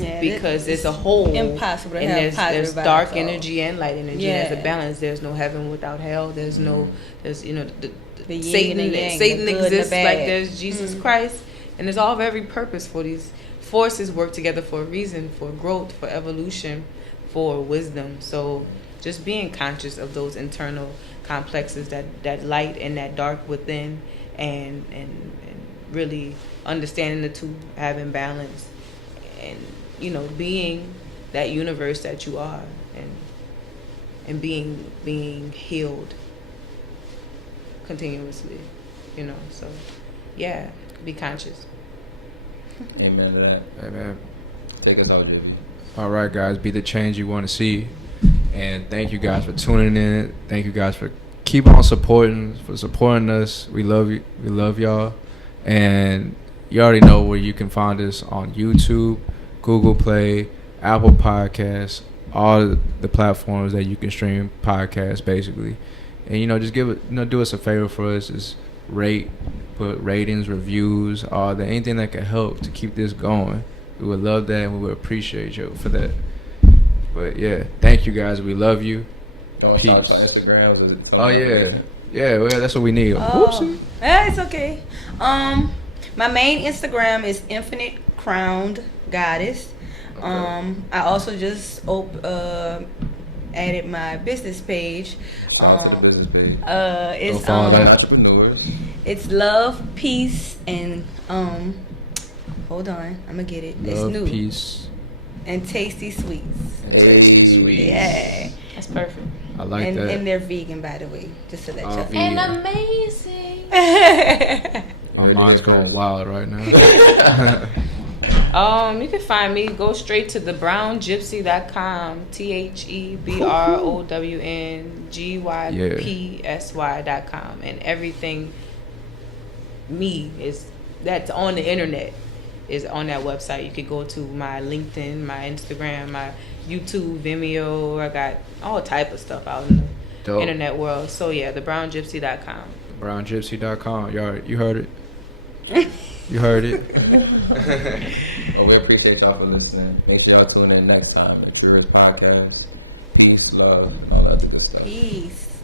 Yeah, Because it's a whole, impossible to and have there's positive dark vibes, energy and light energy. Yeah. There's a balance. There's no heaven without hell. There's no, there's The yin Satan. and the yang, Satan the good and the exists bad. like there's Jesus Christ, and there's all very purposeful. These forces work together for a reason, for growth, for evolution, for wisdom. So just being conscious of those internal complexes, that light and that dark within, and really understanding the two, having balance, and being that universe that you are, and being healed continuously, so yeah, be conscious. Amen to that. Amen. I think it's all good. All right, guys, be the change you want to see. And thank you guys for tuning in. Thank you guys for keep on supporting us. We love you. We love y'all. And you already know where you can find us on YouTube, Google Play, Apple Podcasts, all the platforms that you can stream podcasts, basically. And just give it, do us a favor for us is put ratings, reviews, anything that can help to keep this going. We would love that, and we would appreciate you for that. But yeah, thank you guys. We love you. Don't Peace. stop on Instagram. Oh yeah, well that's what we need. Whoopsie. It's okay. My main Instagram is Infinite Crowned Goddess. I also just added my business page. Business page. It's follow that. Entrepreneurs. it's Love, Peace, and hold on, I'm gonna get it. It's Love, new. peace, And Tasty Sweets. and Tasty sweets. Yeah. That's perfect. I like and, that. and they're vegan, by the way, just to let y'all know. vegan. amazing. My mind's going wild right now. You can find me. Go straight to thebrowngypsy.com. THEBROWNGYPSY.com. And everything that's on the internet is on that website. You could go to my LinkedIn, my Instagram, my YouTube, Vimeo. I got all type of stuff out in the Dope. internet world. So yeah, thebrowngypsy.com. BrownGypsy.com. You heard it. You heard it. Well, we appreciate y'all for listening. Make sure y'all tune in next time. If there is podcast, peace, love, all that good stuff. Peace.